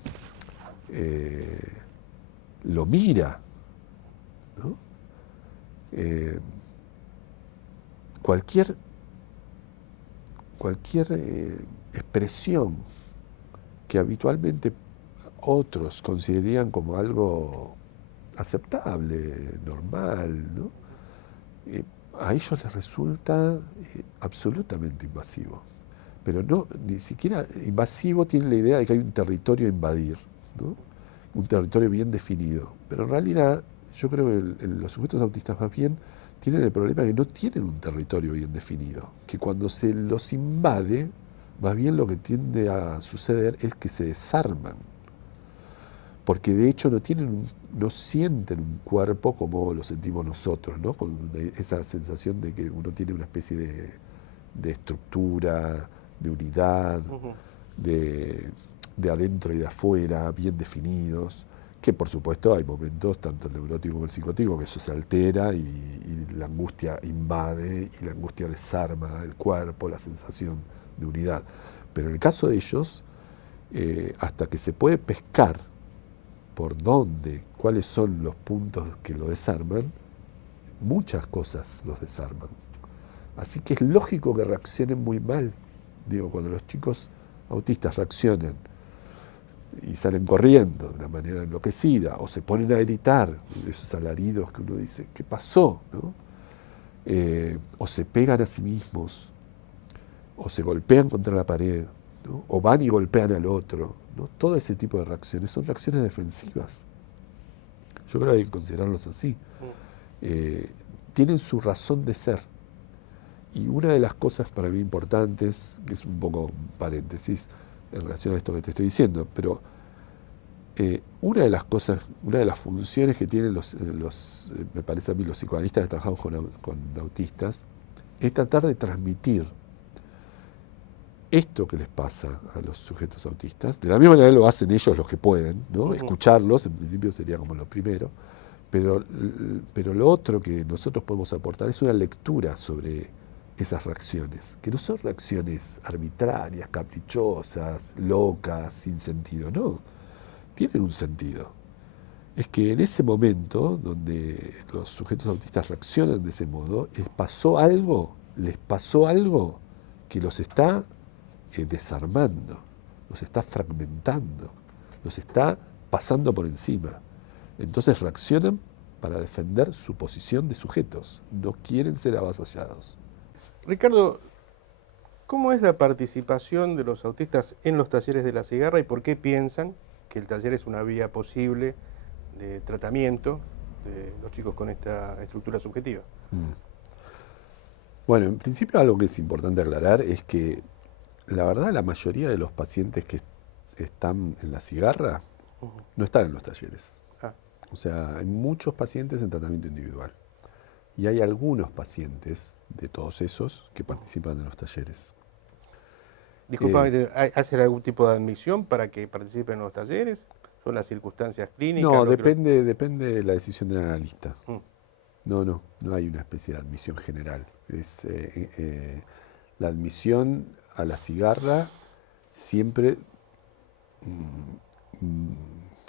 lo mira, ¿no? Cualquier expresión que habitualmente otros considerarían como algo aceptable, normal, ¿no? A ellos les resulta absolutamente invasivo. Pero no, ni siquiera invasivo tiene la idea de que hay un territorio a invadir, ¿no? Un territorio bien definido. Pero en realidad yo creo que los sujetos autistas más bien tienen el problema de que no tienen un territorio bien definido, que cuando se los invade, más bien lo que tiende a suceder es que se desarman, porque de hecho no sienten un cuerpo como lo sentimos nosotros, ¿no? Con esa sensación de que uno tiene una especie de estructura, de unidad, de adentro y de afuera, bien definidos, que por supuesto hay momentos, tanto el neurótico como el psicótico, que eso se altera y la angustia invade y la angustia desarma el cuerpo, la sensación de unidad. Pero en el caso de ellos, hasta que se puede pescar por dónde, cuáles son los puntos que lo desarman, muchas cosas los desarman. Así que es lógico que reaccionen muy mal. Digo, cuando los chicos autistas reaccionan y salen corriendo de una manera enloquecida, o se ponen a gritar, esos alaridos que uno dice, ¿qué pasó?, ¿no? O se pegan a sí mismos, o se golpean contra la pared, ¿no? O van y golpean al otro, ¿no? Todo ese tipo de reacciones son reacciones defensivas. Yo creo que hay que considerarlos así. Tienen su razón de ser. Y una de las cosas para mí importantes, que es un poco un paréntesis en relación a esto que te estoy diciendo, pero una de las cosas, una de las funciones que tienen me parece a mí, los psicoanalistas que trabajamos con autistas, es tratar de transmitir esto que les pasa a los sujetos autistas. De la misma manera lo hacen ellos los que pueden, ¿no? Escucharlos, en principio sería como lo primero, pero lo otro que nosotros podemos aportar es una lectura sobre esas reacciones, que no son reacciones arbitrarias, caprichosas, locas, sin sentido, no, tienen un sentido. Es que en ese momento donde los sujetos autistas reaccionan de ese modo, les pasó algo que los está desarmando, los está fragmentando, los está pasando por encima. Entonces reaccionan para defender su posición de sujetos, no quieren ser avasallados. Ricardo, ¿cómo es la participación de los autistas en los talleres de La Cigarra y por qué piensan que el taller es una vía posible de tratamiento de los chicos con esta estructura subjetiva? Bueno, en principio algo que es importante aclarar es que la verdad la mayoría de los pacientes que están en La Cigarra no están en los talleres. O sea, hay muchos pacientes en tratamiento individual. Y hay algunos pacientes de todos esos que participan en los talleres. Disculpame, ¿hacen algún tipo de admisión para que participen en los talleres? ¿Son las circunstancias clínicas? No, depende de la decisión del analista. No hay una especie de admisión general. La admisión a La Cigarra siempre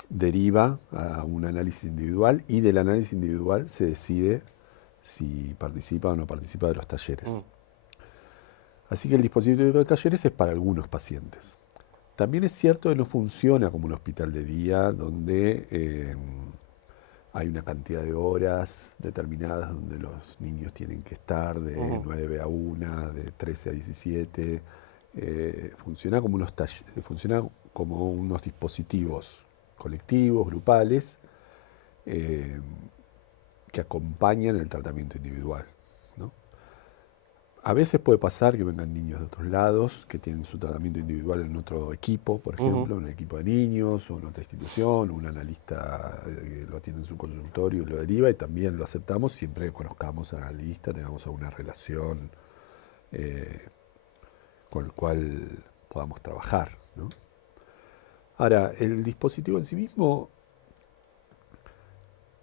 deriva a un análisis individual y del análisis individual se decide si participa o no participa de los talleres. Así que el dispositivo de talleres es para algunos pacientes. También es cierto que no funciona como un hospital de día donde hay una cantidad de horas determinadas donde los niños tienen que estar de 9 a 1, de 13 a 17. Funciona como unos dispositivos colectivos, grupales, que acompañan el tratamiento individual, ¿no? A veces puede pasar que vengan niños de otros lados que tienen su tratamiento individual en otro equipo, por ejemplo, en un equipo de niños o en otra institución, un analista que lo atiende en su consultorio y lo deriva, y también lo aceptamos siempre que conozcamos al analista, tengamos alguna relación con el cual podamos trabajar, ¿no? Ahora, el dispositivo en sí mismo,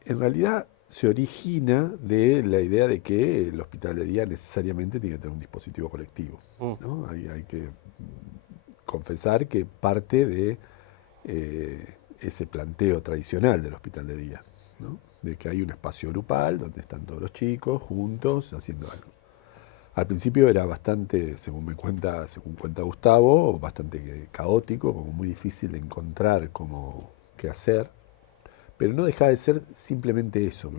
en realidad, se origina de la idea de que el hospital de día necesariamente tiene que tener un dispositivo colectivo, ¿no? Hay que confesar que parte de ese planteo tradicional del hospital de día, ¿no? De que hay un espacio grupal donde están todos los chicos juntos haciendo algo. Al principio era bastante, según cuenta Gustavo, bastante caótico, como muy difícil de encontrar qué hacer. Pero no dejaba de ser simplemente eso, que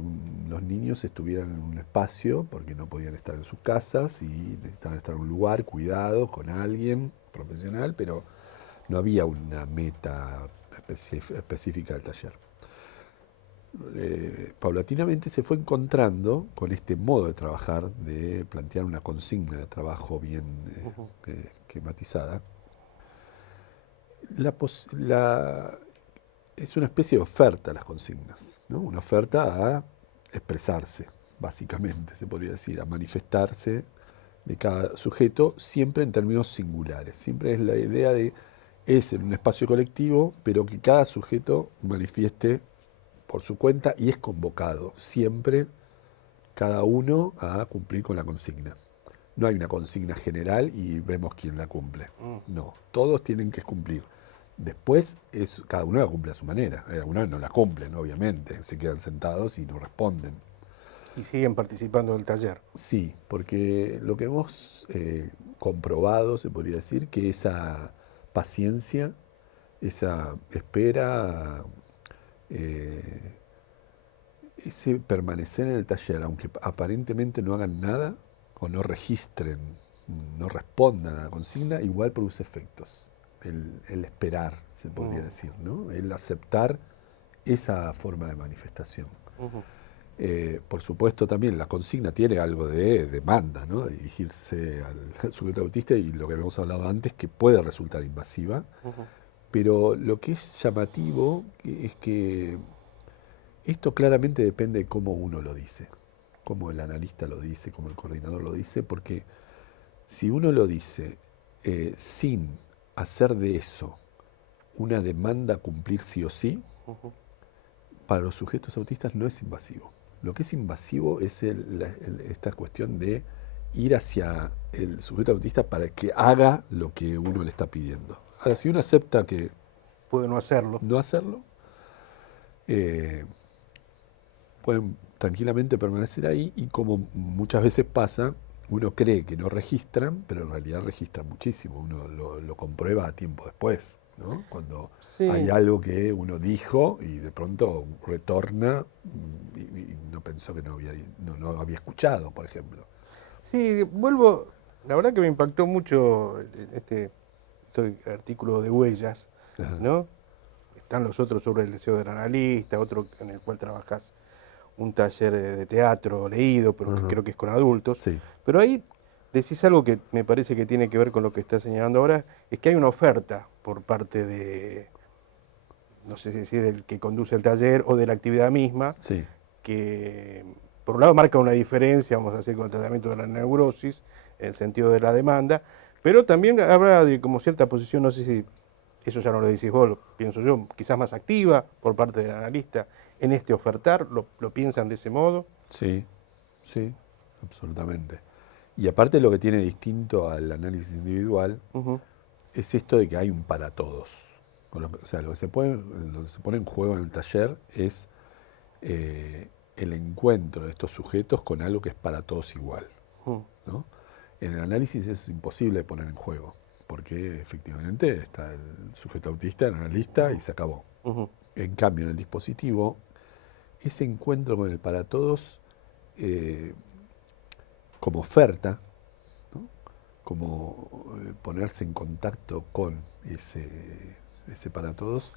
los niños estuvieran en un espacio porque no podían estar en sus casas y necesitaban estar en un lugar cuidados con alguien profesional, pero no había una meta específica del taller. paulatinamente se fue encontrando con este modo de trabajar, de plantear una consigna de trabajo bien esquematizada. Es una especie de oferta a las consignas, ¿no? Una oferta a expresarse, básicamente, se podría decir, a manifestarse de cada sujeto, siempre en términos singulares. Siempre es la idea de, es en un espacio colectivo, pero que cada sujeto manifieste por su cuenta y es convocado, siempre cada uno a cumplir con la consigna. No hay una consigna general y vemos quién la cumple. No, todos tienen que cumplir. Después, cada uno la cumple a su manera. Algunos no la cumplen, obviamente, se quedan sentados y no responden. Y siguen participando del taller. Sí, porque lo que hemos comprobado, se podría decir, que esa paciencia, esa espera, ese permanecer en el taller, aunque aparentemente no hagan nada o no registren, no respondan a la consigna, igual produce efectos. El esperar, se podría decir, ¿no? El aceptar esa forma de manifestación. Por supuesto también la consigna tiene algo de demanda, ¿no? De dirigirse al sujeto autista y lo que habíamos hablado antes, que puede resultar invasiva, pero lo que es llamativo es que esto claramente depende de cómo uno lo dice, cómo el analista lo dice, cómo el coordinador lo dice, porque si uno lo dice sin hacer de eso una demanda a cumplir sí o sí, para los sujetos autistas no es invasivo. Lo que es invasivo es esta cuestión de ir hacia el sujeto autista para que haga lo que uno le está pidiendo. Ahora, si uno acepta que puede no hacerlo, pueden tranquilamente permanecer ahí y como muchas veces pasa, uno cree que no registran, pero en realidad registran muchísimo. Uno lo comprueba a tiempo después, ¿no? Cuando hay algo que uno dijo y de pronto retorna y no pensó que no había escuchado, por ejemplo. Sí, vuelvo, la verdad que me impactó mucho este artículo de Huellas, ¿no? Están los otros sobre el deseo del analista, otro en el cual trabajas un taller de teatro leído, pero que creo que es con adultos. Sí. Pero ahí decís algo que me parece que tiene que ver con lo que estás señalando ahora, es que hay una oferta por parte de, no sé si del que conduce el taller o de la actividad misma, que por un lado marca una diferencia, vamos a decir, con el tratamiento de la neurosis, en el sentido de la demanda, pero también habla de como cierta posición, no sé si eso ya no lo decís vos, lo pienso yo, quizás más activa por parte del analista en este ofertar, ¿lo piensan de ese modo? Sí, sí, absolutamente. Y aparte lo que tiene distinto al análisis individual es esto de que hay un para todos. O sea, lo que se pone en juego en el taller es el encuentro de estos sujetos con algo que es para todos igual, ¿no? En el análisis eso es imposible de poner en juego, porque efectivamente está el sujeto autista, el analista, y se acabó. En cambio, en el dispositivo, ese encuentro con el para todos como oferta, ¿no? Como ponerse en contacto con ese para todos,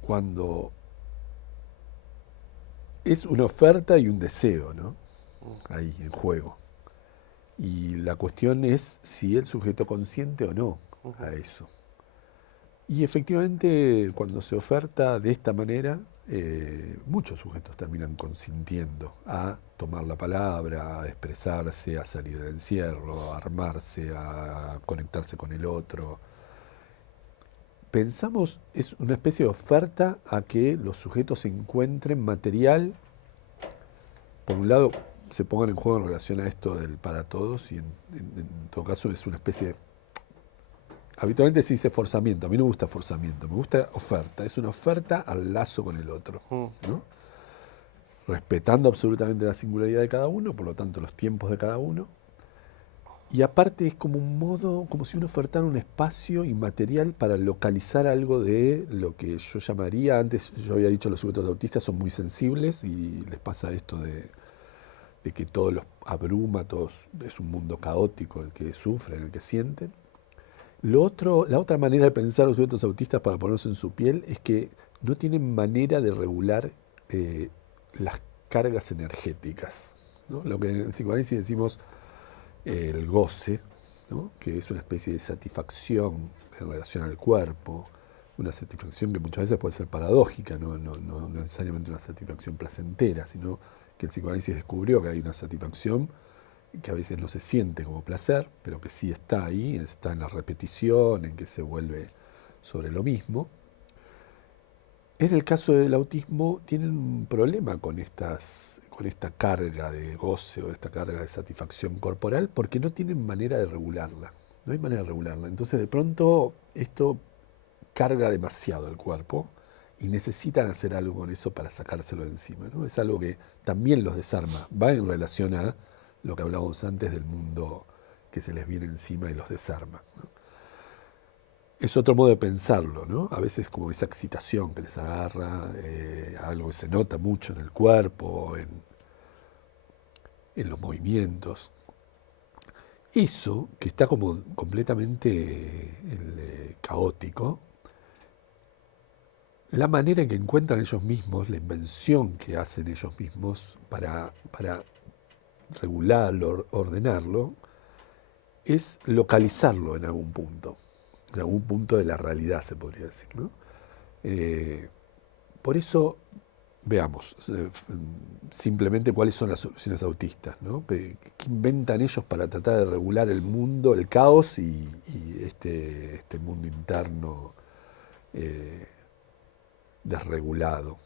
cuando es una oferta y un deseo, ¿no? Ahí en juego. Y la cuestión es si el sujeto consiente o no a eso. Y efectivamente, cuando se oferta de esta manera, muchos sujetos terminan consintiendo a tomar la palabra, a expresarse, a salir del encierro, a armarse, a conectarse con el otro. Pensamos, es una especie de oferta a que los sujetos encuentren material, por un lado, se pongan en juego en relación a esto del para todos, y en todo caso es una especie de... Habitualmente se dice forzamiento, a mí no me gusta forzamiento, me gusta oferta, es una oferta al lazo con el otro, ¿no? Respetando absolutamente la singularidad de cada uno, por lo tanto los tiempos de cada uno, y aparte es como un modo, como si uno ofertara un espacio inmaterial para localizar algo de lo que yo llamaría, antes yo había dicho los sujetos autistas son muy sensibles y les pasa esto de que todo los abruma, es un mundo caótico el que sufren, el que sienten. La otra manera de pensar los sujetos autistas para ponerse en su piel es que no tienen manera de regular las cargas energéticas, ¿no? Lo que en el psicoanálisis decimos el goce, ¿no? Que es una especie de satisfacción en relación al cuerpo, una satisfacción que muchas veces puede ser paradójica, no necesariamente una satisfacción placentera, sino que el psicoanálisis descubrió que hay una satisfacción que a veces no se siente como placer, pero que sí está ahí, está en la repetición, en que se vuelve sobre lo mismo. En el caso del autismo tienen un problema con esta carga de goce o esta carga de satisfacción corporal porque no tienen manera de regularla. No hay manera de regularla. Entonces de pronto esto carga demasiado el cuerpo y necesitan hacer algo con eso para sacárselo de encima, ¿no? Es algo que también los desarma. Va en relación a lo que hablábamos antes del mundo que se les viene encima y los desarma, ¿no? Es otro modo de pensarlo, ¿no? A veces como esa excitación que les agarra, algo que se nota mucho en el cuerpo, en los movimientos. Eso, que está como completamente caótico, la manera en que encuentran ellos mismos, la invención que hacen ellos mismos para regularlo, ordenarlo, es localizarlo en algún punto de la realidad se podría decir, ¿no? Por eso, veamos simplemente cuáles son las soluciones autistas, ¿no? ¿Qué inventan ellos para tratar de regular el mundo, el caos y este mundo interno desregulado?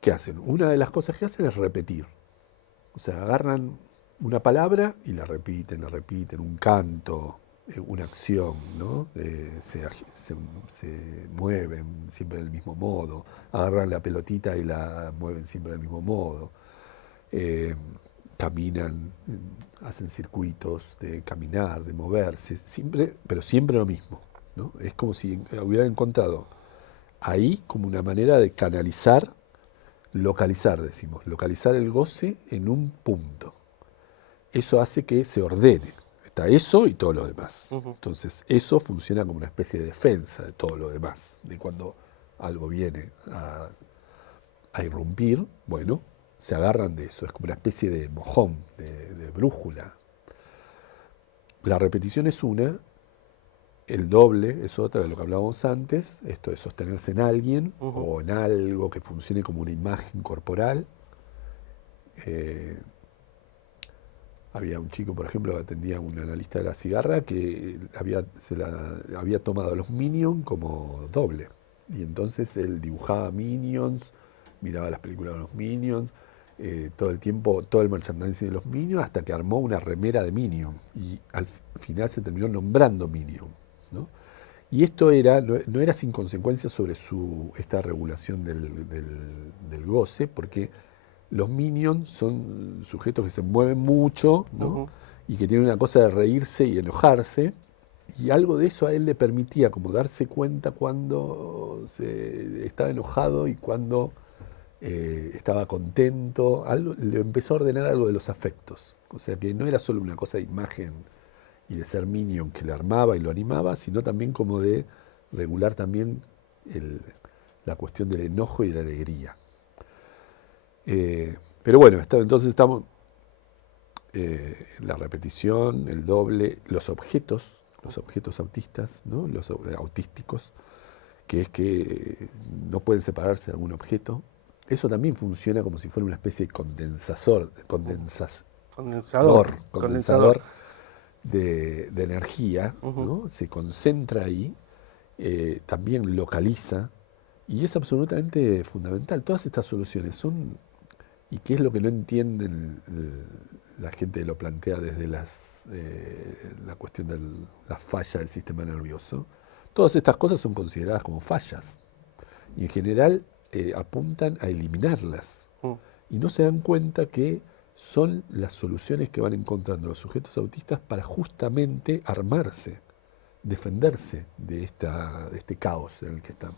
¿Qué hacen? Una de las cosas que hacen es repetir. O sea, agarran una palabra y la repiten, un canto, una acción, ¿no? Se mueven siempre del mismo modo, agarran la pelotita y la mueven siempre del mismo modo, caminan, hacen circuitos de caminar, de moverse, pero siempre lo mismo, ¿no? Es como si hubieran encontrado ahí como una manera de canalizar, localizar el goce en un punto. Eso hace que se ordene. Está eso y todo lo demás. Entonces, eso funciona como una especie de defensa de todo lo demás. De cuando algo viene a irrumpir, bueno, se agarran de eso. Es como una especie de mojón, de brújula. La repetición es una, el doble es otra de lo que hablábamos antes. Esto de sostenerse en alguien o en algo que funcione como una imagen corporal. Había un chico, por ejemplo, que atendía un analista de la cigarra que había tomado a los Minions como doble. Y entonces él dibujaba Minions, miraba las películas de los Minions, todo el tiempo, todo el merchandising de los Minions, hasta que armó una remera de Minions. Y al final se terminó nombrando Minions, ¿no? Y esto no era sin consecuencias sobre esta regulación del goce, porque los Minions son sujetos que se mueven mucho, ¿no? Y que tienen una cosa de reírse y enojarse, y algo de eso a él le permitía como darse cuenta cuando estaba enojado y cuando estaba contento. Le empezó a ordenar algo de los afectos, o sea que no era solo una cosa de imagen y de ser Minion que le armaba y lo animaba, sino también como de regular también la cuestión del enojo y de la alegría. Pero bueno, entonces estamos la repetición, el doble, los objetos autistas, ¿no? Los autísticos, que es que no pueden separarse de algún objeto. Eso también funciona como si fuera una especie de condensador de energía, ¿no? Se concentra ahí, también localiza, y es absolutamente fundamental. Todas estas soluciones son, y qué es lo que no entienden la gente que lo plantea desde la cuestión de la falla del sistema nervioso. Todas estas cosas son consideradas como fallas y en general apuntan a eliminarlas y no se dan cuenta que son las soluciones que van encontrando los sujetos autistas para justamente armarse, defenderse de este caos en el que están.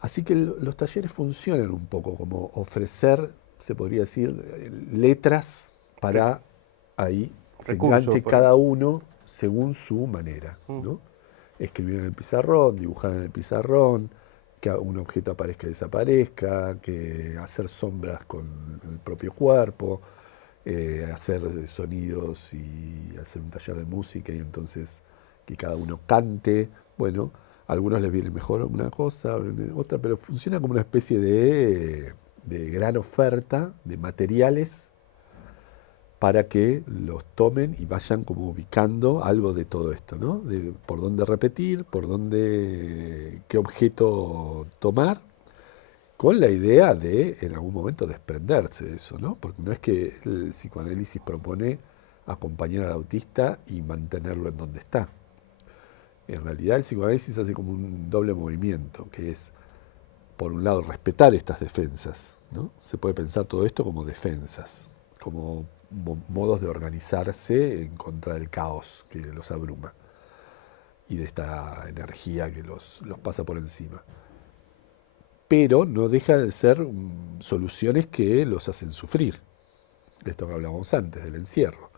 Así que los talleres funcionan un poco como ofrecer, se podría decir, letras para ahí se enganche cada uno según su manera, ¿no? escribir en el pizarrón, dibujar en el pizarrón, que un objeto aparezca y desaparezca, que hacer sombras con el propio cuerpo, hacer sonidos y hacer un taller de música y entonces que cada uno cante. Bueno, a algunos les viene mejor una cosa, otra, pero funciona como una especie de gran oferta de materiales para que los tomen y vayan como ubicando algo de todo esto, ¿no? De por dónde repetir, por dónde, qué objeto tomar, con la idea de en algún momento desprenderse de eso, ¿no? Porque no es que el psicoanálisis propone acompañar al autista y mantenerlo en donde está. En realidad el psicoanálisis hace como un doble movimiento, que es, por un lado, respetar estas defensas, ¿no? Se puede pensar todo esto como defensas, como modos de organizarse en contra del caos que los abruma y de esta energía que los pasa por encima. Pero no deja de ser soluciones que los hacen sufrir, de esto que hablábamos antes, del encierro.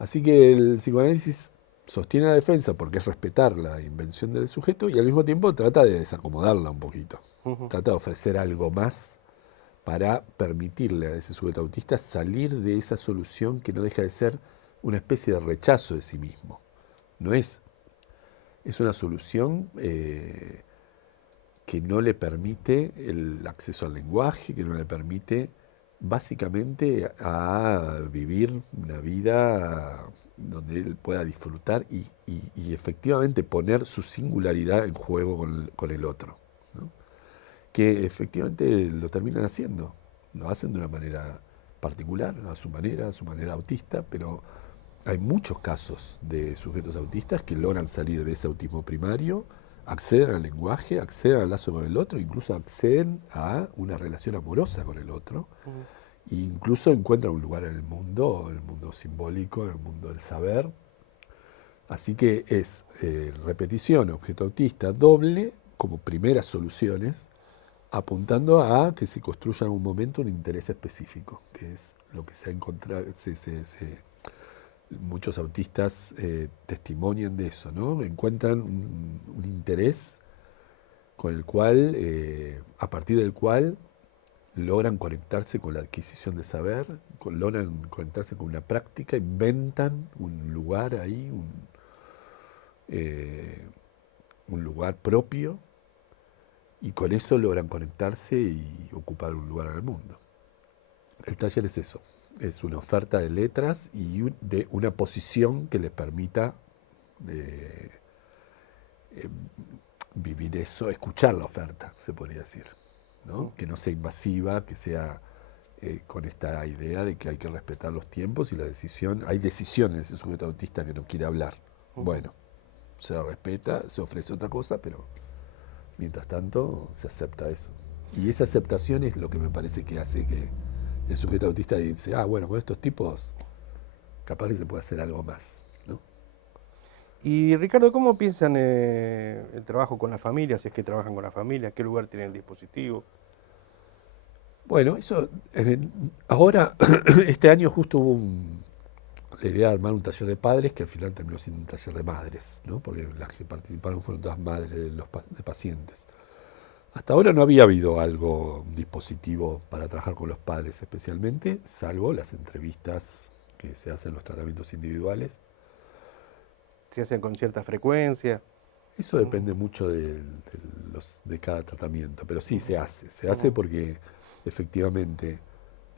Así que el psicoanálisis sostiene la defensa porque es respetar la invención del sujeto y al mismo tiempo trata de desacomodarla un poquito. Trata de ofrecer algo más para permitirle a ese sujeto autista salir de esa solución que no deja de ser una especie de rechazo de sí mismo. No es una solución que no le permite el acceso al lenguaje, que no le permite básicamente a vivir una vida donde él pueda disfrutar y efectivamente poner su singularidad en juego con el otro, ¿no? Que efectivamente lo terminan haciendo, lo hacen de una manera particular, a su manera autista, pero hay muchos casos de sujetos autistas que logran salir de ese autismo primario, acceden al lenguaje, acceden al lazo con el otro, incluso acceden a una relación amorosa con el otro, e incluso encuentran un lugar en el mundo simbólico, en el mundo del saber. Así que es repetición, objeto autista, doble, como primeras soluciones, apuntando a que se construya en un momento un interés específico, que es lo que se ha encontrado, muchos autistas testimonian de eso, ¿no? Encuentran un interés con el cual, a partir del cual logran conectarse con la adquisición de saber, logran conectarse con una práctica, inventan un lugar ahí, un lugar propio, y con eso logran conectarse y ocupar un lugar en el mundo. El taller es eso, es una oferta de letras y de una posición que les permita vivir eso, escuchar la oferta, se podría decir, ¿no? Que no sea invasiva, que sea con esta idea de que hay que respetar los tiempos y la decisión. Hay decisiones en ese sujeto autista que no quiere hablar. Bueno, se la respeta, se ofrece otra cosa, pero mientras tanto se acepta eso. Y esa aceptación es lo que me parece que hace que el sujeto autista dice, bueno, con estos tipos capaz que se puede hacer algo más, ¿no? Y Ricardo, ¿cómo piensan el trabajo con la familia, si es que trabajan con la familia? ¿Qué lugar tiene el dispositivo? Bueno, eso, ahora, este año justo hubo la idea de armar un taller de padres que al final terminó siendo un taller de madres, ¿no? Porque las que participaron fueron todas madres de pacientes. Hasta ahora no había habido un dispositivo para trabajar con los padres especialmente, salvo las entrevistas que se hacen en los tratamientos individuales. ¿Se hacen con cierta frecuencia? Eso depende mucho de cada tratamiento, pero sí se hace porque efectivamente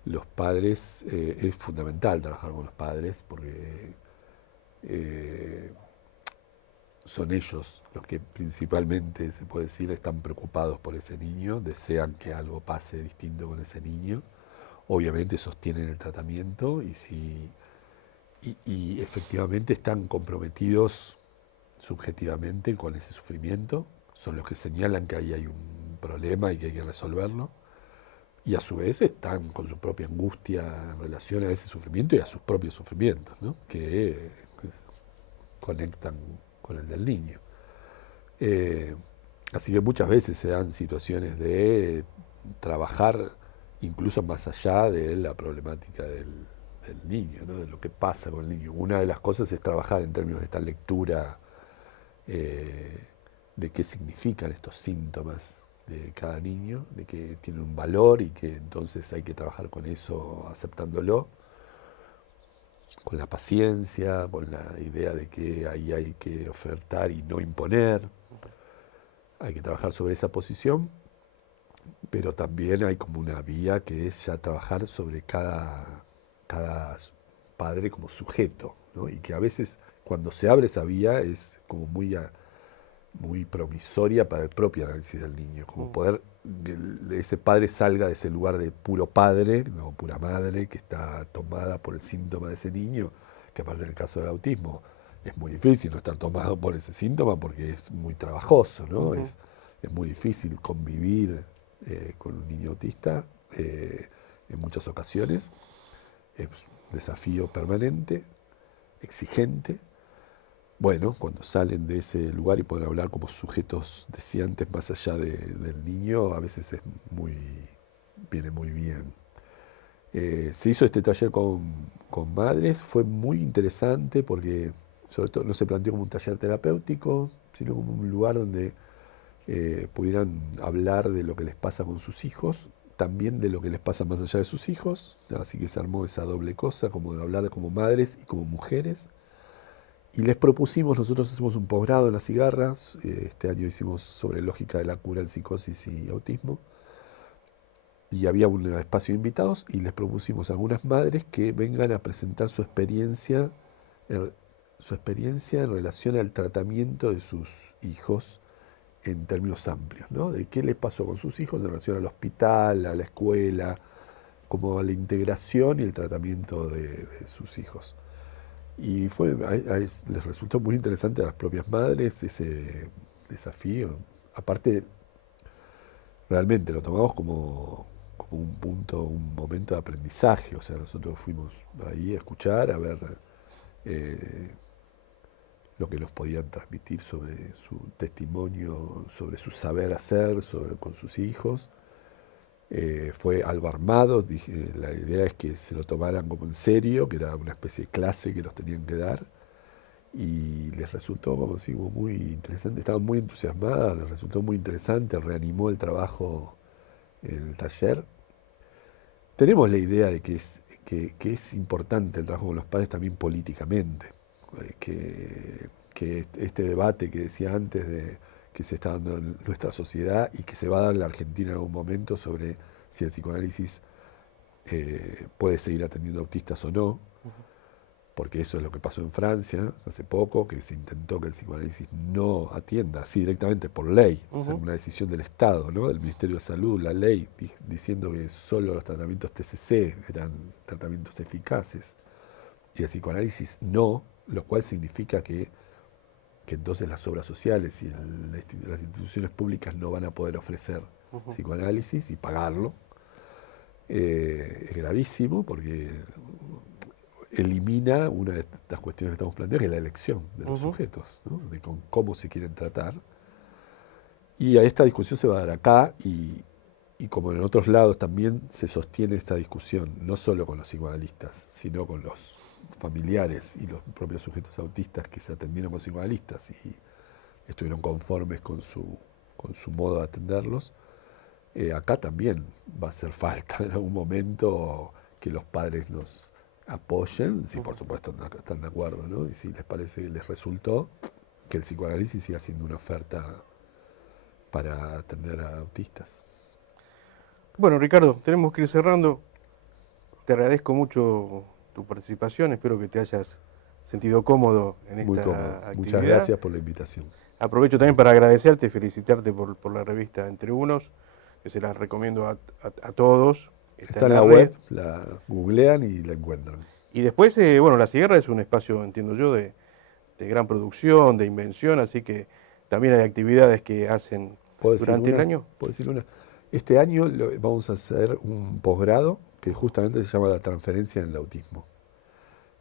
los padres, es fundamental trabajar con los padres porque son ellos los que principalmente, se puede decir, están preocupados por ese niño, desean que algo pase distinto con ese niño, obviamente sostienen el tratamiento y efectivamente están comprometidos subjetivamente con ese sufrimiento, son los que señalan que ahí hay un problema y que hay que resolverlo, y a su vez están con su propia angustia en relación a ese sufrimiento y a sus propios sufrimientos, ¿no? que conectan con el del niño. Así que muchas veces se dan situaciones de trabajar incluso más allá de la problemática del niño, ¿no? De lo que pasa con el niño. Una de las cosas es trabajar en términos de esta lectura de qué significan estos síntomas de cada niño, de que tienen un valor y que entonces hay que trabajar con eso aceptándolo, con la paciencia, con la idea de que ahí hay que ofertar y no imponer. Hay que trabajar sobre esa posición, pero también hay como una vía que es ya trabajar sobre cada padre como sujeto, ¿no? Y que a veces cuando se abre esa vía es como muy promisoria para el propio análisis del niño, como poder que ese padre salga de ese lugar de puro padre, no pura madre, que está tomada por el síntoma de ese niño, que aparte en el caso del autismo es muy difícil no estar tomado por ese síntoma porque es muy trabajoso, ¿no? Es muy difícil convivir con un niño autista en muchas ocasiones, es un desafío permanente, exigente. Bueno, cuando salen de ese lugar y pueden hablar como sujetos deseantes más allá del niño, a veces viene muy bien. Se hizo este taller con madres, fue muy interesante porque sobre todo no se planteó como un taller terapéutico, sino como un lugar donde pudieran hablar de lo que les pasa con sus hijos, también de lo que les pasa más allá de sus hijos, así que se armó esa doble cosa, como de hablar como madres y como mujeres. Y les propusimos, nosotros hacemos un posgrado en las cigarras, este año hicimos sobre lógica de la cura en psicosis y autismo, y había un espacio de invitados y les propusimos a algunas madres que vengan a presentar su experiencia en relación al tratamiento de sus hijos en términos amplios, ¿no? De qué les pasó con sus hijos en relación al hospital, a la escuela, como a la integración y el tratamiento de sus hijos. Y les resultó muy interesante a las propias madres ese desafío. Aparte, realmente lo tomamos como un momento de aprendizaje. O sea, nosotros fuimos ahí a escuchar, a ver lo que nos podían transmitir sobre su testimonio, sobre su saber hacer con sus hijos. Fue algo armado, la idea es que se lo tomaran como en serio, que era una especie de clase que los tenían que dar, y les resultó, como digo, muy interesante, estaban muy entusiasmadas, les resultó muy interesante, reanimó el trabajo en el taller. Tenemos la idea de que es importante el trabajo con los padres también políticamente, que este debate que decía antes que se está dando en nuestra sociedad y que se va a dar en la Argentina en algún momento sobre si el psicoanálisis puede seguir atendiendo autistas o no, porque eso es lo que pasó en Francia hace poco, que se intentó que el psicoanálisis no atienda así directamente por ley, o sea, una decisión del Estado, ¿no? Del Ministerio de Salud, la ley, diciendo que solo los tratamientos TCC eran tratamientos eficaces y el psicoanálisis no, lo cual significa que entonces las obras sociales y las instituciones públicas no van a poder ofrecer psicoanálisis y pagarlo. Es gravísimo porque elimina una de estas cuestiones que estamos planteando, que es la elección de los sujetos, ¿no? De cómo se quieren tratar. Y a esta discusión se va a dar acá y como en otros lados también se sostiene esta discusión, no solo con los psicoanalistas, sino con los familiares y los propios sujetos autistas que se atendieron con psicoanalistas y estuvieron conformes con su modo de atenderlos. Acá también va a hacer falta en algún momento que los padres nos apoyen, si por supuesto están de acuerdo, ¿no? Y si les parece que les resultó, que el psicoanálisis siga siendo una oferta para atender a autistas. Bueno, Ricardo, tenemos que ir cerrando. Te agradezco mucho tu participación, espero que te hayas sentido cómodo en Muy esta cómodo. actividad. Muchas gracias por la invitación. Aprovecho también para agradecerte y felicitarte por la revista Entre Unos, que se la recomiendo a todos. Está en la web, la googlean y la encuentran. Y después, bueno, La Cigarra es un espacio, entiendo yo, de gran producción, de invención, así que también hay actividades que hacen durante el año. ¿Puedo decir una? Este año vamos a hacer un posgrado que justamente se llama La transferencia en el autismo.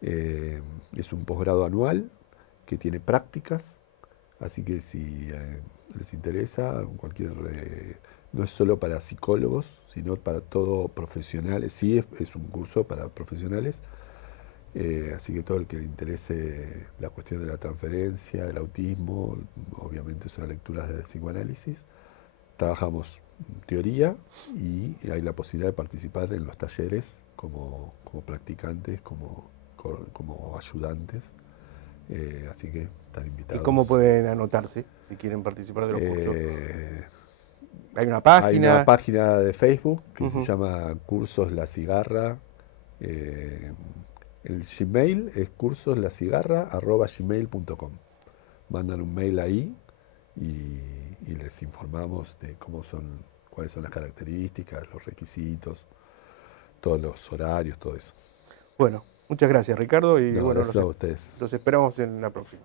Es un posgrado anual que tiene prácticas, así que si les interesa, no es solo para psicólogos, sino para todo profesionales. Sí, es un curso para profesionales Así que todo el que le interese la cuestión de la transferencia, el autismo, obviamente es una lectura del psicoanálisis. Trabajamos teoría y hay la posibilidad de participar en los talleres como practicantes, como ayudantes. Así que están ¿Y invitados. cómo pueden anotarse si quieren participar de los cursos? ¿Hay una Hay página? una página de Facebook que Ujú. se llama Cursos La Cigarra. El Gmail es cursoslacigarra@gmail.com. Mandan un mail ahí y les informamos de cuáles son las características, los requisitos, todos los horarios, todo eso. Bueno, muchas gracias, Ricardo, y No, bueno, gracias a ustedes. los esperamos en la próxima.